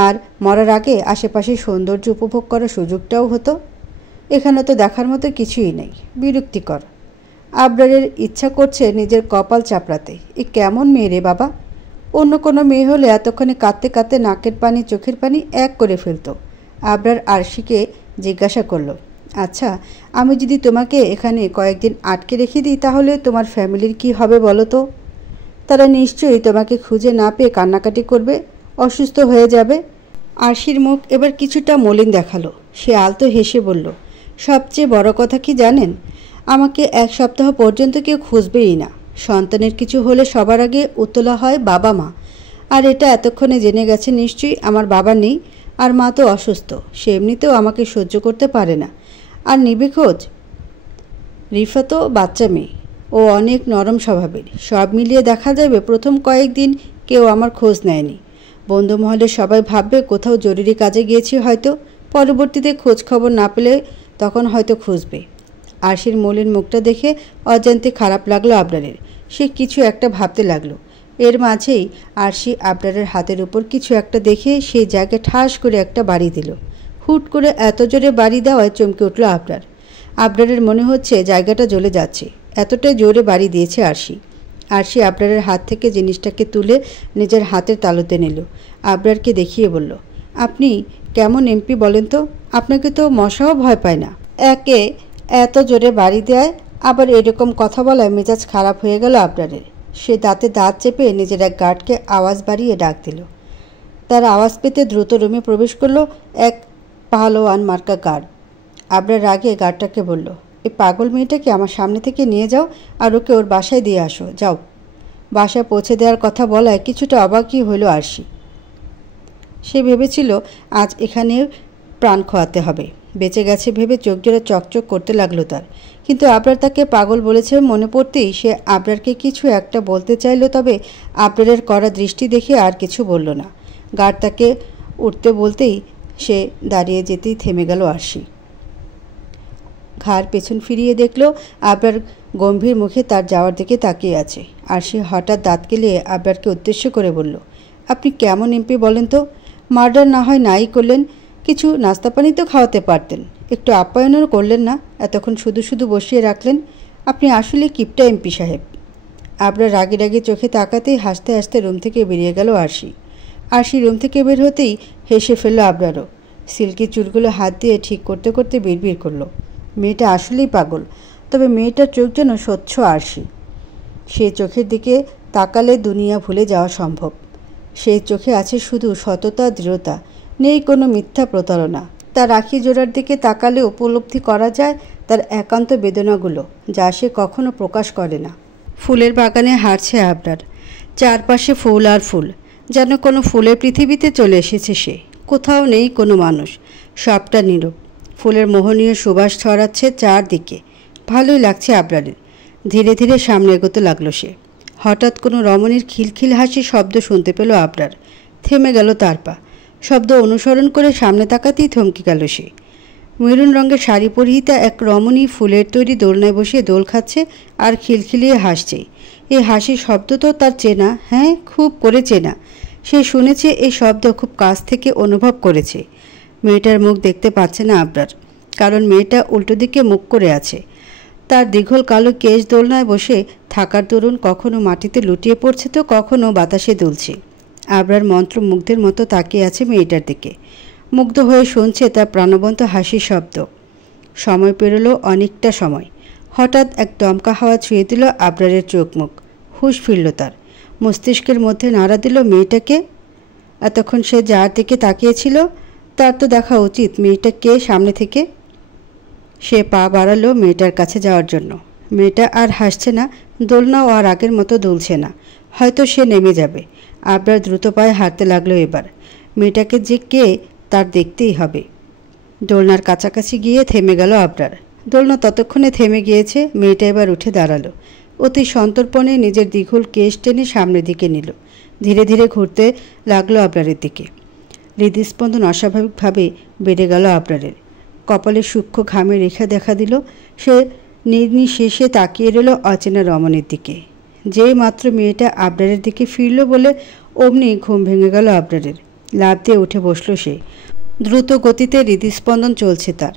আর মরার আগে আশেপাশের সৌন্দর্য উপভোগ করার সুযোগটাও হতো। এখানে তো দেখার মতো কিছুই নেই, বিরক্তিকর। আবরারের ইচ্ছা করছে নিজের কপাল চাপড়াতে। এ কেমন মেয়ে রে বাবা! অন্য কোনো মেয়ে হলে এতক্ষণে কাঁদতে কাঁদতে নাকের পানি চোখের পানি এক করে ফেলত। আবরার আরশিকে জিজ্ঞাসা করল, আচ্ছা আমি যদি তোমাকে এখানে কয়েকদিন আটকে রেখে দিই, তাহলে তোমার ফ্যামিলির কি হবে বলো তো? তারা নিশ্চয়ই তোমাকে খুঁজে না পেয়ে কান্নাকাটি করবে, অসুস্থ হয়ে যাবে। আরশির মুখ এবার কিছুটা মলিন দেখালো। সে আলতো হেসে বলল, সবচেয়ে বড় কথা কি জানেন? আমাকে এক সপ্তাহ পর্যন্ত কেউ খুঁজবেই না। সন্তানের কিছু হলে সবার আগে উতলা হয় বাবা মা। আর এটা এতক্ষণে জেনে গেছে নিশ্চয়ই আমার বাবা নেই, আর মা তো অসুস্থ, সে এমনিতেও আমাকে সহ্য করতে পারে না। আর নিবে খোঁজ? রিফা তো বাচ্চা মেয়ে, ও অনেক নরম স্বভাবের। সব মিলিয়ে দেখা যাবে প্রথম কয়েকদিন কেউ আমার খোঁজ নেয়নি। বন্ধু মহলে সবাই ভাববে কোথাও জরুরি কাজে গিয়েছি হয়তো, পরবর্তীতে খোঁজ খবর না পেলে তখন হয়তো খুঁজবে। আরশির মলিন মুখটা দেখে অজান্তে খারাপ লাগলো আবরারের। সে কিছু একটা ভাবতে লাগলো। এর মাঝেই আরশি আবরারের হাতের উপর কিছু একটা দেখে সেই জায়গায় ঠাস করে একটা বাড়ি দিল। হুট করে এত জোরে বাড়ি দেওয়ায় চমকে উঠল আবরার। আবরারের মনে হচ্ছে জায়গাটা জ্বলে যাচ্ছে, এতটাই জোরে বাড়ি দিয়েছে আরশি। আরশি আবরারের হাত থেকে জিনিসটাকে তুলে নিজের হাতের তালুতে নিল। আবরারকে দেখিয়ে বলল, আপনি কেমন এমপি বলেন তো? আপনাকে তো মশাও ভয় পায় না। একে এত জোরে বাড়ি দেয়, আবার এরকম কথা বলায় মেজাজ খারাপ হয়ে গেল আবরারের। সে দাঁতে দাঁত চেপে নিজের এক গার্ডকে আওয়াজ বাড়িয়ে ডাক দিল। তার আওয়াজ পেতে দ্রুত রুমে প্রবেশ করলো এক পাহলোয়ান মার্কা গার্ড। আবরার রাগে গার্ডটাকে বলল, এই পাগল মেয়েটাকে আমার সামনে থেকে নিয়ে যাও আর ওকে ওর বাসায় দিয়ে আসো, যাও। বাসায় পৌঁছে দেওয়ার কথা বলায় কিছুটা অবাকই হইল আরশি। সে ভেবেছিল আজ এখানে প্রাণ খোয়াতে হবে। বেঁচে গেছে ভেবে চোখ জোড়া চকচক করতে লাগলো তার। কিন্তু আবরার তাকে পাগল বলেছে মনে পড়তেই সে আবরারকে কিছু একটা বলতে চাইল, তবে আবরারের কড়া দৃষ্টি দেখে আর কিছু বলল না। গার্ড তাকে উঠতে বলতেই সে দাঁড়িয়ে যেতেই থেমে গেল আরশি। ঘাড় পেছন ফিরিয়ে দেখল আবরার গম্ভীর মুখে তার যাওয়ার দিকে তাকিয়ে আছে। আরশি হঠাৎ দাঁত কেলিয়ে আবরারকে উদ্দেশ্য করে বলল, আপনি কেমন এমপি বলেন তো? মার্ডার না হয় নাই করলেন, কিছু নাস্তা পানি তো খাওয়াতে পারতেন, একটু আপ্যায়নও করলেন না, এতক্ষণ শুধু শুধু বসিয়ে রাখলেন। আপনি আসলে কিপটা এমপি সাহেব। আবরার রাগে রাগে চোখে তাকাতেই হাসতে হাসতে রুম থেকে বেরিয়ে গেল আরশি। আরশি রুম থেকে বের হতেই হেসে ফেলল আবরারও। সিল্কি চুলগুলো হাত দিয়ে ঠিক করতে করতে বিড়বিড় করলো, মেয়েটা আসলেই পাগল, তবে মেয়েটার চোখ যেন স্বচ্ছ আরশি। সে চোখের দিকে তাকালে দুনিয়া ভুলে যাওয়া সম্ভব। সেই চোখে আছে শুধু সততা, দৃঢ়তা, নেই কোনো মিথ্যা প্রতারণা। তার আখি জোড়ার দিকে তাকালে উপলব্ধি করা যায় তার একান্ত বেদনাগুলো, যা সে কখনো প্রকাশ করে না। ফুলের বাগানে হাঁটছে আবরার, চারপাশে ফুল আর ফুল, যেন কোনো ফুলের পৃথিবীতে চলে এসেছে সে। কোথাও নেই কোনো মানুষ, সবটা নীরব। ফুলের মোহনীয় সুবাস ছড়াচ্ছে চারদিকে। ভালোই লাগছে আবরারের। ধীরে ধীরে সামনে এগোতে লাগলো সে। হঠাৎ কোনো রমণীর খিলখিল হাসির শব্দ শুনতে পেল আবরার। থেমে গেল তার পা। শব্দ অনুসরণ করে সামনে তাকাতেই থমকে গেল সে। মেরুন রঙের শাড়ি পরিহিতা এক রমণী ফুলের তৈরি দোলনায় বসে দোল খাচ্ছে আর খিলখিলিয়ে হাসছে। এই হাসির শব্দ তো তার চেনা, হ্যাঁ খুব করে চেনা। সে শুনেছে এই শব্দ, খুব কাছ থেকে অনুভব করেছে। মেয়েটার মুখ দেখতে পাচ্ছে না আবরার, কারণ মেয়েটা উল্টো দিকে মুখ করে আছে। তার দীঘল কালো কেশ দোলনায় বসে থাকার দরুন কখনো মাটিতে লুটিয়ে পড়ছে তো কখনো বাতাসে দুলছে। আবরার মন্ত্রমুগ্ধের মতো তাকিয়ে আছে মেয়েটার দিকে, মুগ্ধ হয়ে শুনছে তার প্রাণবন্ত হাসির শব্দ। সময় পেরোলো অনেকটা সময়। হঠাৎ এক দমকা হাওয়া ছুঁয়ে দিল আবরারের চোখ মুখ। হুঁশ ফিরল তার। মস্তিষ্কের মধ্যে নাড়া দিল মেয়েটাকে। এতক্ষণ সে যার দিকে তাকিয়েছিল তার তো দেখা উচিত মেয়েটা কে সামনে থেকে। সে পা বাড়ালো মেয়েটার কাছে যাওয়ার জন্য। মেয়েটা আর হাসছে না, দোলনাও আর আগের মতো দুলছে না। হয়তো সে নেমে যাবে। আবরার দ্রুত পায়ে হাঁটতে লাগলো এবার। মেয়েটাকে যে কে তার দেখতেই হবে। দোলনার কাছাকাছি গিয়ে থেমে গেল আবরার। দোলনা ততক্ষণে থেমে গিয়েছে। মেয়েটা এবার উঠে দাঁড়ালো। অতি সন্তর্পণে নিজের দ্বিগুল কেশ টেনে সামনের দিকে নিল। ধীরে ধীরে ঘুরতে লাগলো আবরারের দিকে। হৃদস্পন্দন অস্বাভাবিকভাবে বেড়ে গেল আবরারের। কপালে সূক্ষ্ম ঘামে রেখা দেখা দিল। সে নির্নিশেষে তাকিয়ে রইল অচেনা রমণীর দিকে। যেই মাত্র মেয়েটা আবরারের দিকে ফিরল বলে অমনি ঘুম ভেঙে গেল আবরারের। লাফ দিয়ে উঠে বসল সে। দ্রুত গতিতে হৃদস্পন্দন চলছে তার।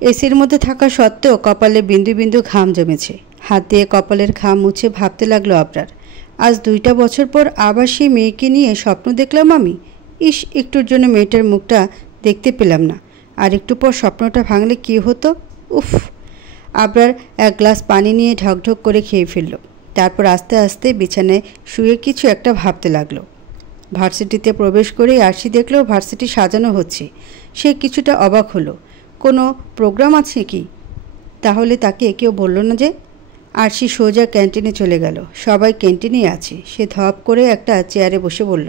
এসির মধ্যে থাকা সত্ত্বেও কপালে বিন্দু বিন্দু ঘাম জমেছে। হাত দিয়ে কপালের ঘাম মুছে ভাবতে লাগলো আবরার, আজ 2টা বছর পর আবার সেই মেয়েকে নিয়ে স্বপ্ন দেখলাম আমি। ইস, একটুর জন্য মেয়েটার মুখটা দেখতে পেলাম না। আর একটু পর স্বপ্নটা ভাঙলে কী হতো। উফ। আবরার এক গ্লাস পানি নিয়ে ঢকঢক করে খেয়ে ফেলল। তারপর আস্তে আস্তে বিছানায় শুয়ে কিছু একটা ভাবতে লাগলো। ভার্সিটিতে প্রবেশ করেই আরশি দেখলো ভার্সিটি সাজানো হচ্ছে। সে কিছুটা অবাক হলো। কোনো প্রোগ্রাম আছে কি? তাহলে তাকে কেউ বলল না যে? আরশি সোজা ক্যান্টিনে চলে গেল। সবাই ক্যান্টিনেই আছে। সে ধপ করে একটা চেয়ারে বসে বলল,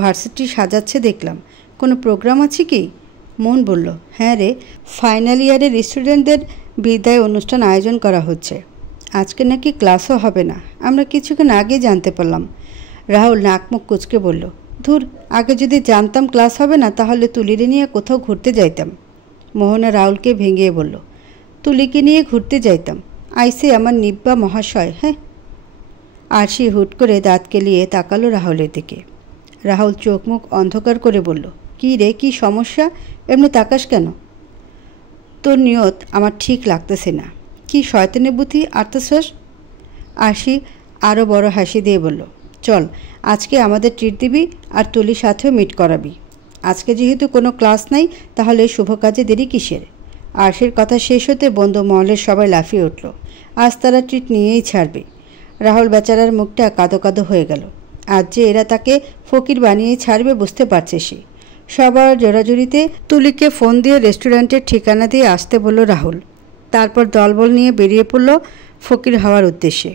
ভার্সিটি সাজাচ্ছে দেখলাম, কোনো প্রোগ্রাম আছে কি? মন বলল, হ্যাঁ রে, ফাইনাল ইয়ারের স্টুডেন্টদের বিদায় অনুষ্ঠান আয়োজন করা হচ্ছে। আজকে নাকি ক্লাসও হবে না, আমরা কিছুক্ষণ আগে জানতে পারলাম। রাহুল নাকমুখ কুচকে বলল, ধুর, আগে যদি জানতাম ক্লাস হবে না তাহলে তুলিরে নিয়ে কোথাও ঘুরতে যাইতাম। মোহনা রাহুলকে ভেঙিয়ে বলল, তুলিকে নিয়ে ঘুরতে যাইতাম? আইসে আমার নিব্বা মহাশয়। হ্যাঁ। আরশি হুট করে দাঁত কেলিয়ে তাকালো রাহুলের দিকে। রাহুল চোখ মুখ অন্ধকার করে বলল, কী রে, কী সমস্যা? এমনি তাকাস কেন? তোর নিয়ত আমার ঠিক লাগতেছে না। কি শয়তানি বুদ্ধি আর্তশ্বাস? আরশি আরও বড় হাসি দিয়ে বলল, চল, আজকে আমাদের ট্রিট দিবি আর তুলির সাথেও মিট করাবি। আজকে যেহেতু কোনো ক্লাস নাই, তাহলে শুভ কাজে দেরি কিসের? আরশির কথা শেষ হতে বন্ধু মহলের সবাই লাফিয়ে উঠল। আজ তারা ট্রিট নিয়েই ছাড়বে। রাহুল বেচারার মুখটা কাঁদো কাঁদো হয়ে গেল। আজ যে এরা তাকে ফকির বানিয়েই ছাড়বে বুঝতে পারছে সে। সবার জোরাজুরিতে তুলিকে ফোন দিয়ে রেস্টুরেন্টের ঠিকানা দিয়ে আসতে বলল রাহুল। তারপর দলবল নিয়ে বেরিয়ে পড়ল ফকির হওয়ার উদ্দেশ্যে।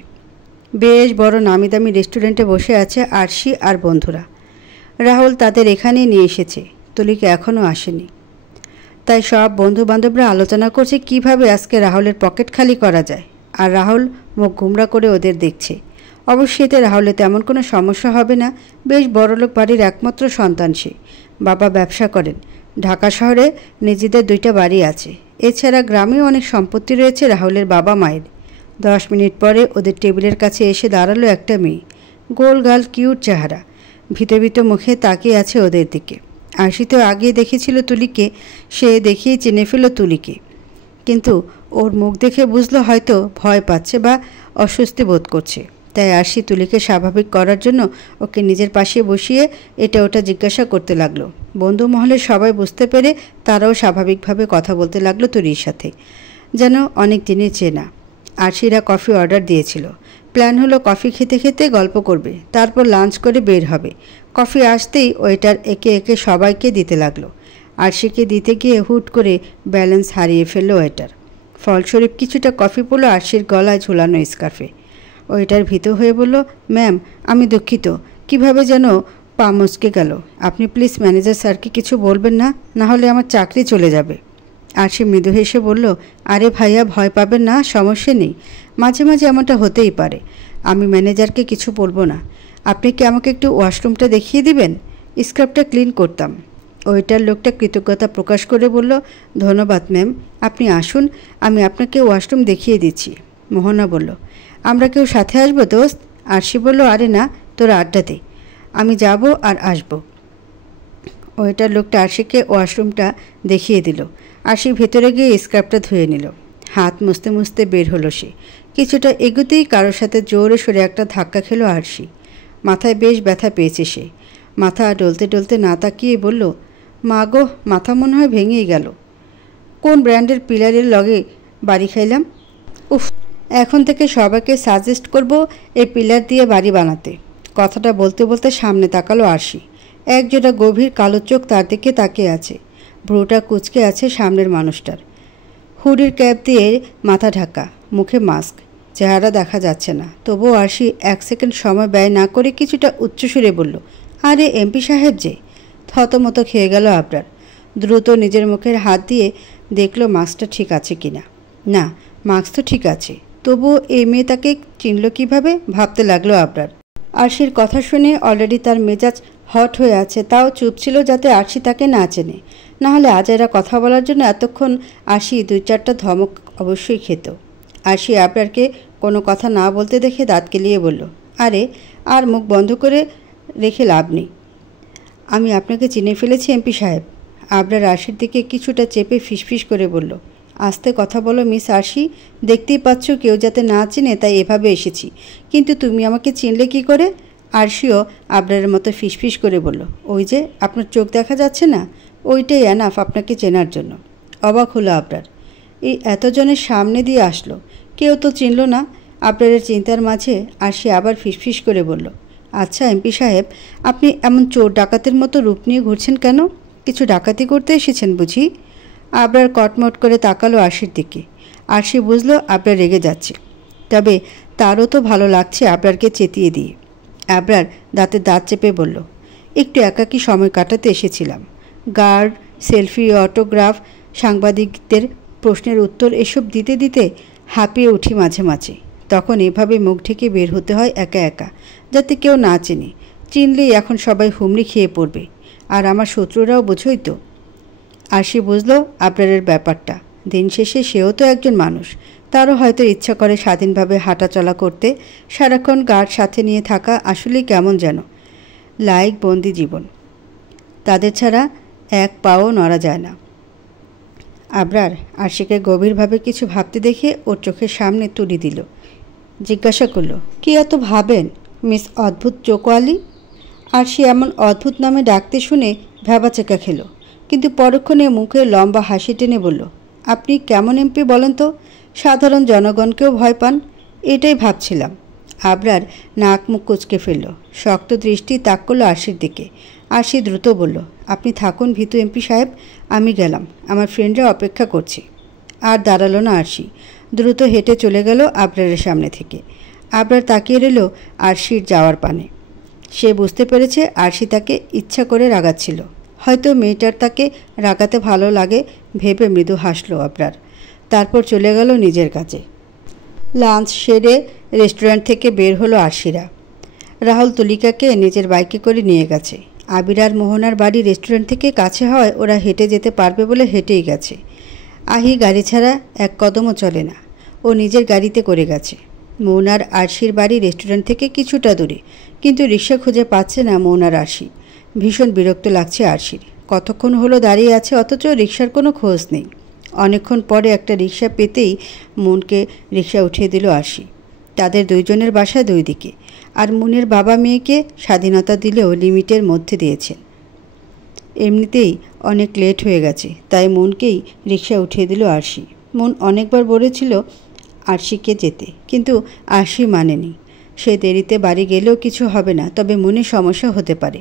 বেশ বড় নামি দামি রেস্টুরেন্টে বসে আছে আরশি আর বন্ধুরা। রাহুল তাদের এখানেই নিয়ে এসেছে, তুলিকে এখনও আসেনি। তাই সব বন্ধুবান্ধবরা আলোচনা করছে কিভাবে আজকে রাহুলের পকেট খালি করা যায়। আর রাহুল মুখ গুমরা করে ওদের দেখছে। অবশ্যই এতে রাহুলের তেমন কোনো সমস্যা হবে না। বেশ বড়লোক বাড়ির একমাত্র সন্তান সে। বাবা ব্যবসা করেন। ঢাকা শহরে নিজেদের 2টা বাড়ি আছে। এছাড়া গ্রামেও অনেক সম্পত্তি রয়েছে রাহুলের বাবা মায়ের। 10 মিনিট পরে ওদের টেবিলের কাছে এসে দাঁড়ালো একটা মেয়ে। গোল গাল, কিউট চেহারা, ভীত মুখে তাকিয়ে আছে ওদের দিকে। আরশি তো আগে দেখেছিল তুলিকে, সে দেখেই চিনে ফেলল তুলিকে। কিন্তু ওর মুখ দেখে বুঝলো হয়তো ভয় পাচ্ছে বা অস্বস্তি বোধ করছে। তাই আরশি তুলিকে স্বাভাবিক করার জন্য ওকে নিজের পাশে বসিয়ে এটা ওটা জিজ্ঞাসা করতে লাগলো। বন্ধু মহলের সবাই বুঝতে পেরে তারাও স্বাভাবিকভাবে কথা বলতে লাগলো তুলির সাথে, যেন অনেক দিনের চেনা। আরশিরা কফি অর্ডার দিয়েছিল। প্ল্যান হলো কফি খেতে খেতে গল্প করবে, তারপর লাঞ্চ করে বের হবে। কফি আসতেই ওয়েটার একে একে সবাইকে দিতে লাগলো। আরশিকে দিতে গিয়ে হুট করে ব্যালেন্স হারিয়ে ফেলল ওয়েটার। ফলস্বরূপ কিছুটা কফি পড়ল আরশির গলায় ঝুলানো স্কার্ফে। ওয়েটার ভীত হয়ে বলল, ম্যাম আমি দুঃখিত, কিভাবে যেন পা মুচকে গেল। আপনি প্লিজ ম্যানেজার স্যারকে কিছু বলবেন না, না হলে আমার চাকরি চলে যাবে। আরশি মৃদু হেসে বলল, আরে ভাইয়া ভয় পাবেন না, সমস্যা নেই। মাঝে মাঝে এমনটা হতেই পারে। আমি ম্যানেজারকে কিছু বলবো না। আপনি কি আমাকে একটু ওয়াশরুমটা দেখিয়ে দিবেন? স্ক্রাবটা ক্লিন করতাম। ওইটার লোকটা কৃতজ্ঞতা প্রকাশ করে বলল, ধন্যবাদ ম্যাম, আপনি আসুন, আমি আপনাকে ওয়াশরুম দেখিয়ে দিচ্ছি। মোহনা বলল, আমরা কেউ সাথে আসবো দোস্ত? আরশি বলল, আরে না, তোরা আড্ডা দে, আমি যাব আর আসবো। ওইটার লোকটা আরশিকে ওয়াশরুমটা দেখিয়ে দিল। আরশি ভেতরে গিয়ে স্ক্রাবটা ধুয়ে নিল। হাত মুছতে মুছতে বের হলো সে। কিছুটা এগোতেই কারোর সাথে জোরে সরে একটা ধাক্কা খেলো আরশি। মাথায় বেশ ব্যথা পেয়েছে সে। মাথা ডলতে ডলতে না তাকিয়ে বলল, মা গো, মাথা মনে হয় ভেঙেই গেল। কোন ব্র্যান্ডের পিলারের লগে বাড়ি খাইলাম। উফ, এখন থেকে সবাইকে সাজেস্ট করব এই পিলার দিয়ে বাড়ি বানাতে। কথাটা বলতে বলতে সামনে তাকালো আরশি। একজোড়া গভীর কালো চোখ তার দিকে তাকিয়ে আছে। ভ্রুটা কুঁচকে আছে সামনের মানুষটার। হুডির ক্যাপ দিয়ে মাথা ঢাকা, মুখে মাস্ক, চেহারা দেখা যাচ্ছে না। তবুও আরশি 1 সেকেন্ড সময় ব্যয় না করে কিছুটা উচ্চস্বরে বলল, আরে এমপি সাহেব যে। থতমত খেয়ে গেল আবরার। দ্রুত নিজের মুখের হাত দিয়ে দেখলো মাস্কটা ঠিক আছে কিনা। না, মাস্ক তো ঠিক আছে। তবুও এই মেয়ে তাকে চিনল কীভাবে, ভাবতে লাগলো আবরার। আরশির কথা শুনে অলরেডি তার মেজাজ হট হয়ে আছে, তাও চুপ ছিল যাতে আরশি তাকে না চেনে। নাহলে আজ এরা কথা বলার জন্য এতক্ষণ আরশি 2-4টা ধমক অবশ্যই খেত। আরশি আবরারকে কোনো কথা না বলতে দেখে দাঁত কেলিয়ে বলল, আরে আর মুখ বন্ধ করে রেখে লাভ নেই, আমি আপনাকে চিনে ফেলেছি এমপি সাহেব। আবরার আরশির দিকে কিছুটা চেপে ফিসফিস করে বলল, আস্তে কথা বলো মিস আরশি, দেখতেই পাচ্ছ কেউ যাতে না চিনে তাই এভাবে এসেছি, কিন্তু তুমি আমাকে চিনলে কি করে? আরশিও আবরারের মতো ফিসফিস করে বলল, ওই যে আপনার চোখ দেখা যাচ্ছে না, ওইটাই এনাফ আপনাকে চেনার জন্য। অবাক হলো আবরার। এই এতজনের সামনে দিয়ে আসলো, কেউ তো চিনল না। আবরারের চিন্তার মাঝে আরশি আবার ফিসফিস করে বলল, আচ্ছা এমপি সাহেব, আপনি এমন চোর ডাকাতের মতো রূপ নিয়ে ঘুরছেন কেন? কিছু ডাকাতি করতে এসেছেন বুঝি? আবরার কটমট করে তাকালো আরশির দিকে। আরশি বুঝলো আবরার রেগে যাচ্ছে, তবে তারও তো ভালো লাগছে আবরারকে চেতিয়ে দিয়ে। আবরার দাঁতে দাঁত চেপে বলল, একটু একাকী সময় কাটাতে এসেছিলাম। গার্ড, সেলফি, অটোগ্রাফ, সাংবাদিকদের প্রশ্নের উত্তর এসব দিতে দিতে হাঁপিয়ে উঠি মাঝে মাঝে। তখন এভাবে মুখ ঢেকে বের হতে হয় একা একা, যাতে কেউ না চেনে। চিনলেই এখন সবাই হুমড়ি খেয়ে পড়বে, আর আমার শত্রুরাও বোঝই তো। আরশি বুঝলো আবরারের ব্যাপারটা। দিন শেষে সেও তো একজন মানুষ, তারও হয়তো ইচ্ছা করে স্বাধীনভাবে হাঁটাচলা করতে। সারাক্ষণ গার্ড সাথে নিয়ে থাকা আসলেই কেমন যেন লাইক বন্দি জীবন, তাদের ছাড়া এক পাও নড়া যায় না। আবরার আরশিকে গভীরভাবে কিছু ভাবতে দেখে ওর চোখের সামনে তুলি দিল। জিজ্ঞাসা করলো, কি এত ভাবেন মিস অদ্ভুত চোকোয়ালি? আরশি এমন অদ্ভুত নামে ডাকতে শুনে ভ্যাবাচেকা খেল, কিন্তু পরক্ষণে মুখে লম্বা হাসি টেনে বলল, আপনি কেমন এমপি বলেন তো? সাধারণ জনগণকেও ভয় পান? এটাই ভাবছিলাম। আবরার নাক মুখ কুঁচকে ফেলল, শক্ত দৃষ্টি তাক করল আরশির দিকে। আরশি দ্রুত বলল, আপনি থাকুন ভীতু এমপি সাহেব, আমি গেলাম, আমার ফ্রেন্ডরা অপেক্ষা করছে। আর দাঁড়ালো না আরশি, দ্রুত হেঁটে চলে গেল আবরারের সামনে থেকে। আবরার তাকিয়ে রইল আরশির যাওয়ার পানে। সে বুঝতে পেরেছে আরশি তাকে ইচ্ছা করে রাগাচ্ছিল, হয়তো মেয়েটার তাকে রাগাতে ভালো লাগে ভেবে মৃদু হাসল আবরার। তারপর চলে গেল নিজের কাজে। লাঞ্চ সেরে রেস্টুরেন্ট থেকে বের হলো আরশিরা। রাহুল তুলিকাকে নিজের বাইকে করে নিয়ে গেছে। আবির আর মোহনার বাড়ি রেস্টুরেন্ট থেকে কাছে হয় ওরা হেঁটে যেতে পারবে বলে হেঁটেই গেছে। আহি গাড়ি ছাড়া এক কদমও চলে না, ও নিজের গাড়িতে করে গেছে। মোহনার আরশির বাড়ি রেস্টুরেন্ট থেকে কিছুটা দূরে, কিন্তু রিক্সা খুঁজে পাচ্ছে না মোহনার আরশি। ভীষণ বিরক্ত লাগছে আরশির। কতক্ষণ হলো দাঁড়িয়ে আছে, অথচ রিক্সার কোনো খোঁজ নেই। অনেকক্ষণ পরে একটা রিক্সা পেতেই মনকে রিক্সা উঠিয়ে দিল আরশি। তাদের দুইজনের বাসা দুই দিকে, আর মুনের বাবা মেয়েকে স্বাধীনতা দিলেও লিমিটের মধ্যে দিয়েছেন। এমনিতেই অনেক লেট হয়ে গেছে, তাই মনকেই রিক্সা উঠিয়ে দিল আরশি। মন অনেকবার বলেছিল আরশিকে যেতে, কিন্তু আরশি মানেনি। সে দেরিতে বাড়ি গেলেও কিছু হবে না, তবে মনে সমস্যা হতে পারে।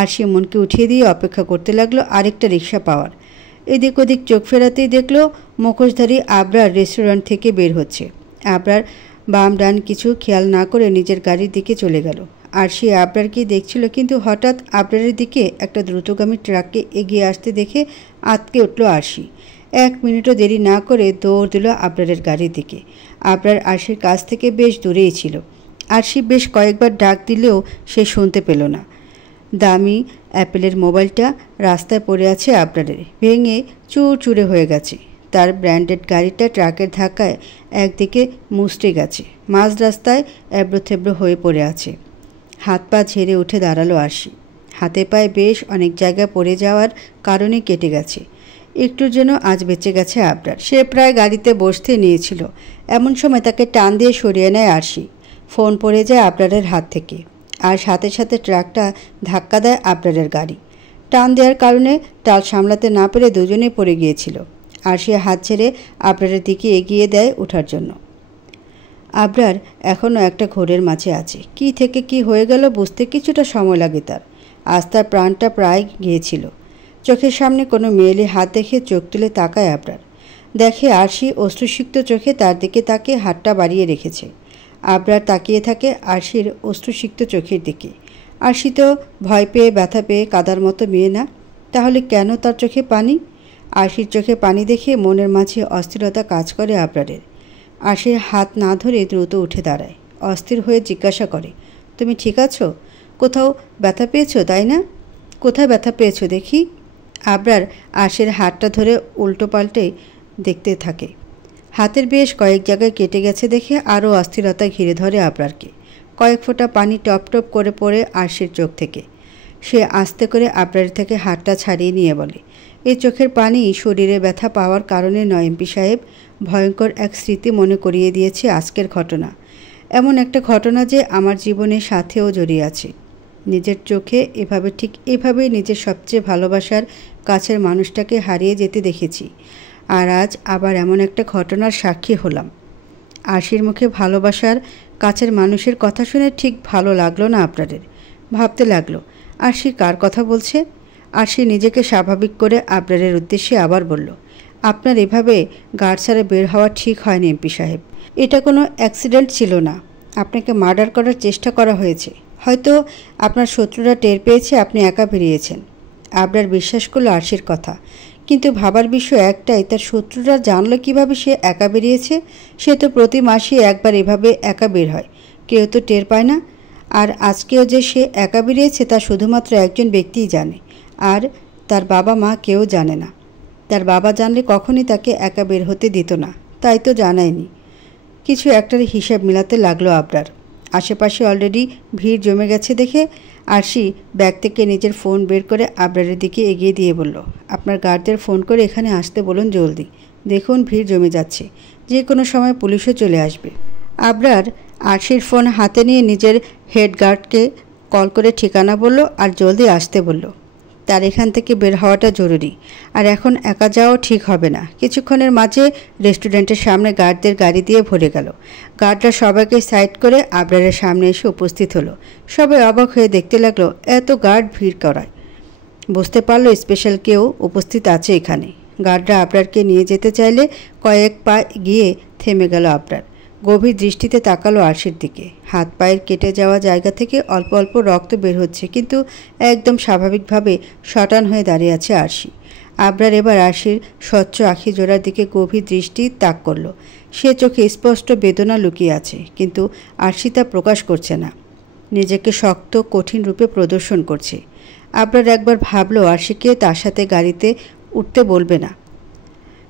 আরশি মনকে উঠিয়ে দিয়ে অপেক্ষা করতে লাগলো আরেকটা রিক্সা পাওয়ার। এদিক ওদিক চোখ ফেরাতেই দেখলো মুখোশধারী আবরার রেস্টুরেন্ট থেকে বের হচ্ছে। আবরার বাম ডান কিছু খেয়াল না করে নিজের গাড়ির দিকে চলে গেল। আরশি আবরারকে দেখছিল, কিন্তু হঠাৎ আবরারের দিকে একটা দ্রুতগামী ট্রাককে এগিয়ে আসতে দেখে আঁতকে উঠল আরশি। 1 মিনিটও দেরি না করে দৌড় দিল আবরারের গাড়ির দিকে। আবরার আরশির কাছ থেকে বেশ দূরেই ছিল। আরশি বেশ কয়েকবার ডাক দিলেও সে শুনতে পেল না। দামি অ্যাপেলের মোবাইলটা রাস্তায় পড়ে আছে আবরারের, ভেঙে চুরচুরে হয়ে গেছে। তার ব্র্যান্ডেড গাড়িটা ট্রাকের ধাক্কায় একদিকে মুচড়ে গেছে, মাঝ রাস্তায় এবড়োথেবড়ো হয়ে পড়ে আছে। হাত পা ঝেড়ে উঠে দাঁড়ালো আরশি। হাতে পায়ে বেশ অনেক জায়গায় পড়ে যাওয়ার কারণে কেটে গেছে। একটুর জন্য আজ বেঁচে গেছে আবরার। সে প্রায় গাড়িতে বসতে নিয়েছিল, এমন সময় তাকে টান দিয়ে সরিয়ে নেয় আরশি। ফোন পড়ে যায় আবরারের হাত থেকে, আর সাথে সাথে ট্রাকটা ধাক্কা দেয় আবরারের গাড়ি। টান দেওয়ার কারণে টাল সামলাতে না পেরে দুজনেই পড়ে গিয়েছিল। আরশি হাত ছেড়ে আবরারের দিকে এগিয়ে দেয় ওঠার জন্য। আবরার এখনও একটা ঘোরের মাঝে আছে। কি থেকে কি হয়ে গেল বুঝতে কিছুটা সময় লাগে তার। আজ তার প্রাণটা প্রায় গিয়েছিল। চোখের সামনে কোনো মেয়েলি হাত দেখে চোখ তুলে তাকায় আবরার। দেখে আরশি অশ্রুসিক্ত চোখে তার দিকে তাকিয়ে হাতটা বাড়িয়ে রেখেছে। আবরার তাকিয়ে থাকে আরশির অশ্রুসিক্ত চোখের দিকে। আরশি তো ভয় পেয়ে ব্যথা পেয়ে কাদার মতো মেয়ে না, তাহলে কেন তার চোখে পানি? আরশির চোখে পানি দেখে মনের মাঝে অস্থিরতা কাজ করে আবরারের। আরশির হাত না ধরে দ্রুত উঠে দাঁড়ায়, অস্থির হয়ে জিজ্ঞাসা করে, তুমি ঠিক আছো? কোথাও ব্যথা পেয়েছো তাই না? কোথায় ব্যথা পেয়েছো দেখি? আবরার আরশির হাতটা ধরে উল্টো পাল্টে দেখতে থাকে। হাতের বেশ কয়েক জায়গায় কেটে গেছে দেখে আরও অস্থিরতা ঘিরে ধরে আবরারকে। কয়েক ফোঁটা পানি টপ টপ করে পড়ে আরশির চোখ থেকে। সে আস্তে করে আবরারের থেকে হাতটা ছাড়িয়ে নিয়ে বলে, এই চোখের পানি শরীরে ব্যথা পাওয়ার কারণে নয় এমপি সাহেব, ভয়ঙ্কর এক স্মৃতি মনে করিয়ে দিয়েছে আজকের ঘটনা। এমন একটা ঘটনা যে আমার জীবনের সাথেও জড়িয়ে আছে। নিজের চোখে এভাবে, ঠিক এভাবেই নিজের সবচেয়ে ভালোবাসার কাছের মানুষটাকে হারিয়ে যেতে দেখেছি। আর আজ আবার এমন একটা ঘটনার সাক্ষী হলাম। আরশির মুখে ভালোবাসার কাছের মানুষের কথা শুনে ঠিক ভালো লাগলো না আবরারের। ভাবতে লাগলো, আরশি কার কথা বলছে? আরশি নিজেকে স্বাভাবিক করে আবরারের উদ্দেশ্যে আবার বলল, আপনার এভাবে গাড় ছাড়ে বের হওয়া ঠিক হয়নি এমপি সাহেব। এটা কোনো অ্যাক্সিডেন্ট ছিল না, আপনাকে মার্ডার করার চেষ্টা করা হয়েছে। হয়তো আপনার শত্রুরা টের পেয়েছে আপনি একা বেরিয়েছেন। আবরার বিশ্বাস করলো আরশির কথা, কিন্তু ভাবার বিষয় একটাই, তার শত্রুরা জানলো কিভাবে সে একা বেরিয়েছে? সে তো প্রতি মাসে একবার এভাবে একা বের হয়, কেউ তো টের পায় না। আর আজকেও যে সে একা বেরিয়েছে তা শুধুমাত্র একজন ব্যক্তিই জানে, আর তার বাবা মা কেউ জানে না। তার বাবা জানলে কখনই তাকে একা বের হতে দিত না, তাই তো জানায়নি। কিছু একটার হিসাব মিলাতে লাগলো আবরার। আশেপাশে অলরেডি ভিড় জমে গেছে দেখে আরশি ব্যাগ থেকে নিজের ফোন বের করে আবরারের দিকে এগিয়ে দিয়ে বলল, আপনার গার্ডদের ফোন করে এখানে আসতে বলুন জলদি। দেখুন ভিড় জমে যাচ্ছে, যে কোনো সময় পুলিশও চলে আসবে। আবরার আরশির ফোন হাতে নিয়ে নিজের হেড গার্ডকে কল করে ঠিকানা বলল আর জলদি আসতে বলল। তার এখান থেকে বের হওয়াটা জরুরি। আর এখন একা যাওয়াও ঠিক হবে না। কিছুক্ষণের মাঝে রেস্টুরেন্টের সামনে গার্ডদের গাড়ি দিয়ে ভরে গেল। গার্ডরা সবাইকে সাইড করে আবরারের সামনে এসে উপস্থিত হলো। সবাই অবাক হয়ে দেখতে লাগলো এত গার্ড ভিড় করায়। বুঝতে পারলো স্পেশাল কেউ উপস্থিত আছে এখানে। গার্ডরা আবরারকে নিয়ে যেতে চাইলে কয়েক পা গিয়ে থেমে গেল আবরার। গভীর দৃষ্টিতে তাকালো আরশির দিকে। হাত পায়ের কেটে যাওয়া জায়গা থেকে অল্প অল্প রক্ত বের হচ্ছে, কিন্তু একদম স্বাভাবিকভাবে শটান হয়ে দাঁড়িয়ে আছে আরশি। আবরার এবার আরশির স্বচ্ছ আখি জোড়ার দিকে গভীর দৃষ্টি তাক করল। সে চোখে স্পষ্ট বেদনা লুকিয়ে আছে, কিন্তু আরশি তা প্রকাশ করছে না, নিজেকে শক্ত কঠিন রূপে প্রদর্শন করছে। আবরার একবার ভাবলো আরশিকে তার সাথে গাড়িতে উঠতে বলবে না,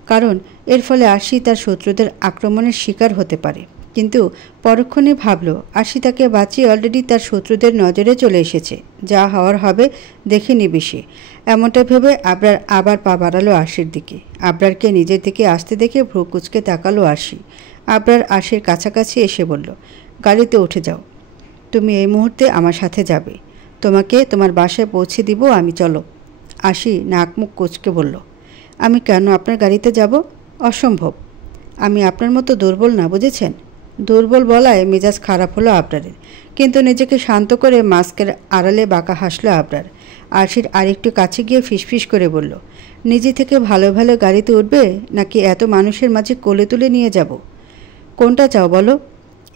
কারণ এর ফলে আরশি তার শত্রুদের আক্রমণের শিকার হতে পারে। কিন্তু পরক্ষণে ভাবল আরশি তাকে বাঁচিয়ে অলরেডি তার শত্রুদের নজরে চলে এসেছে, যা হওয়ার হবে দেখে নিবি সে। এমনটা ভেবে আবরার আবার পা বাড়ালো আরশির দিকে। আবরারকে নিজের দিকে আসতে দেখে ভ্রু কুঁচকে তাকালো আরশি। আবরার আরশির কাছাকাছি এসে বলল, গাড়িতে উঠে যাও, তুমি এই মুহূর্তে আমার সাথে যাবে, তোমাকে তোমার বাসায় পৌঁছে দিব আমি, চলো। আরশি নাক মুখ কুঁচকে বলল, আমি কেন আপনার গাড়িতে যাব? অসম্ভব, আমি আপনার মতো দুর্বল না, বুঝেছেন? দুর্বল বলায় মেজাজ খারাপ হলো আবরারের, কিন্তু নিজেকে শান্ত করে মাস্কের আড়ালে বাঁকা হাসলো আবরার। আরশির আরেকটু কাছে গিয়ে ফিসফিস করে বলল, নিজে থেকে ভালো ভালো গাড়িতে উঠবে নাকি এত মানুষের মাঝে কোলে তুলে নিয়ে যাব? কোনটা চাও বলো?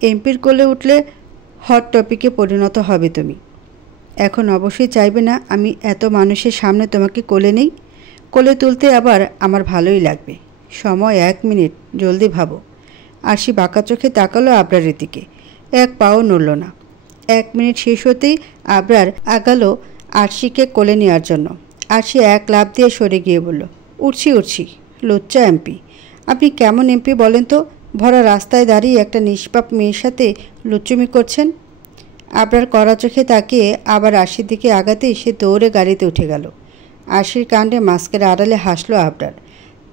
এমপির কোলে উঠলে হট টপিকে পরিণত হবে তুমি। এখন অবশ্যই চাইবে না আমি এত মানুষের সামনে তোমাকে কোলে নেই? কোলে তুলতে আবার আমার ভালোই লাগবে। সময় 1 মিনিট, জলদি ভাবো। আরশি বাঁকা চোখে তাকালো আবরারের দিকে, এক পাও নড়ল না। 1 মিনিট শেষ হতেই আবরার আগালো আরশিকে কোলে নেওয়ার জন্য। আরশি এক লাফ দিয়ে সরে গিয়ে বলল, উঠছি উঠছি। লজ্জা এমপি, আপনি কেমন এমপি বলেন তো? ভরা রাস্তায় দাঁড়িয়ে একটা নিষ্পাপ মেয়ের সাথে লুচ্চুমি করছেন। আবরার কড়া চোখে তাকিয়ে আবার আরশির দিকে আগাতেই সে দৌড়ে গাড়িতে উঠে গেল। আরশির কাণ্ডে মাস্কের আড়ালে হাসলো আবরার।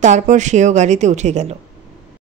তারপর সেও গাড়িতে উঠে গেল।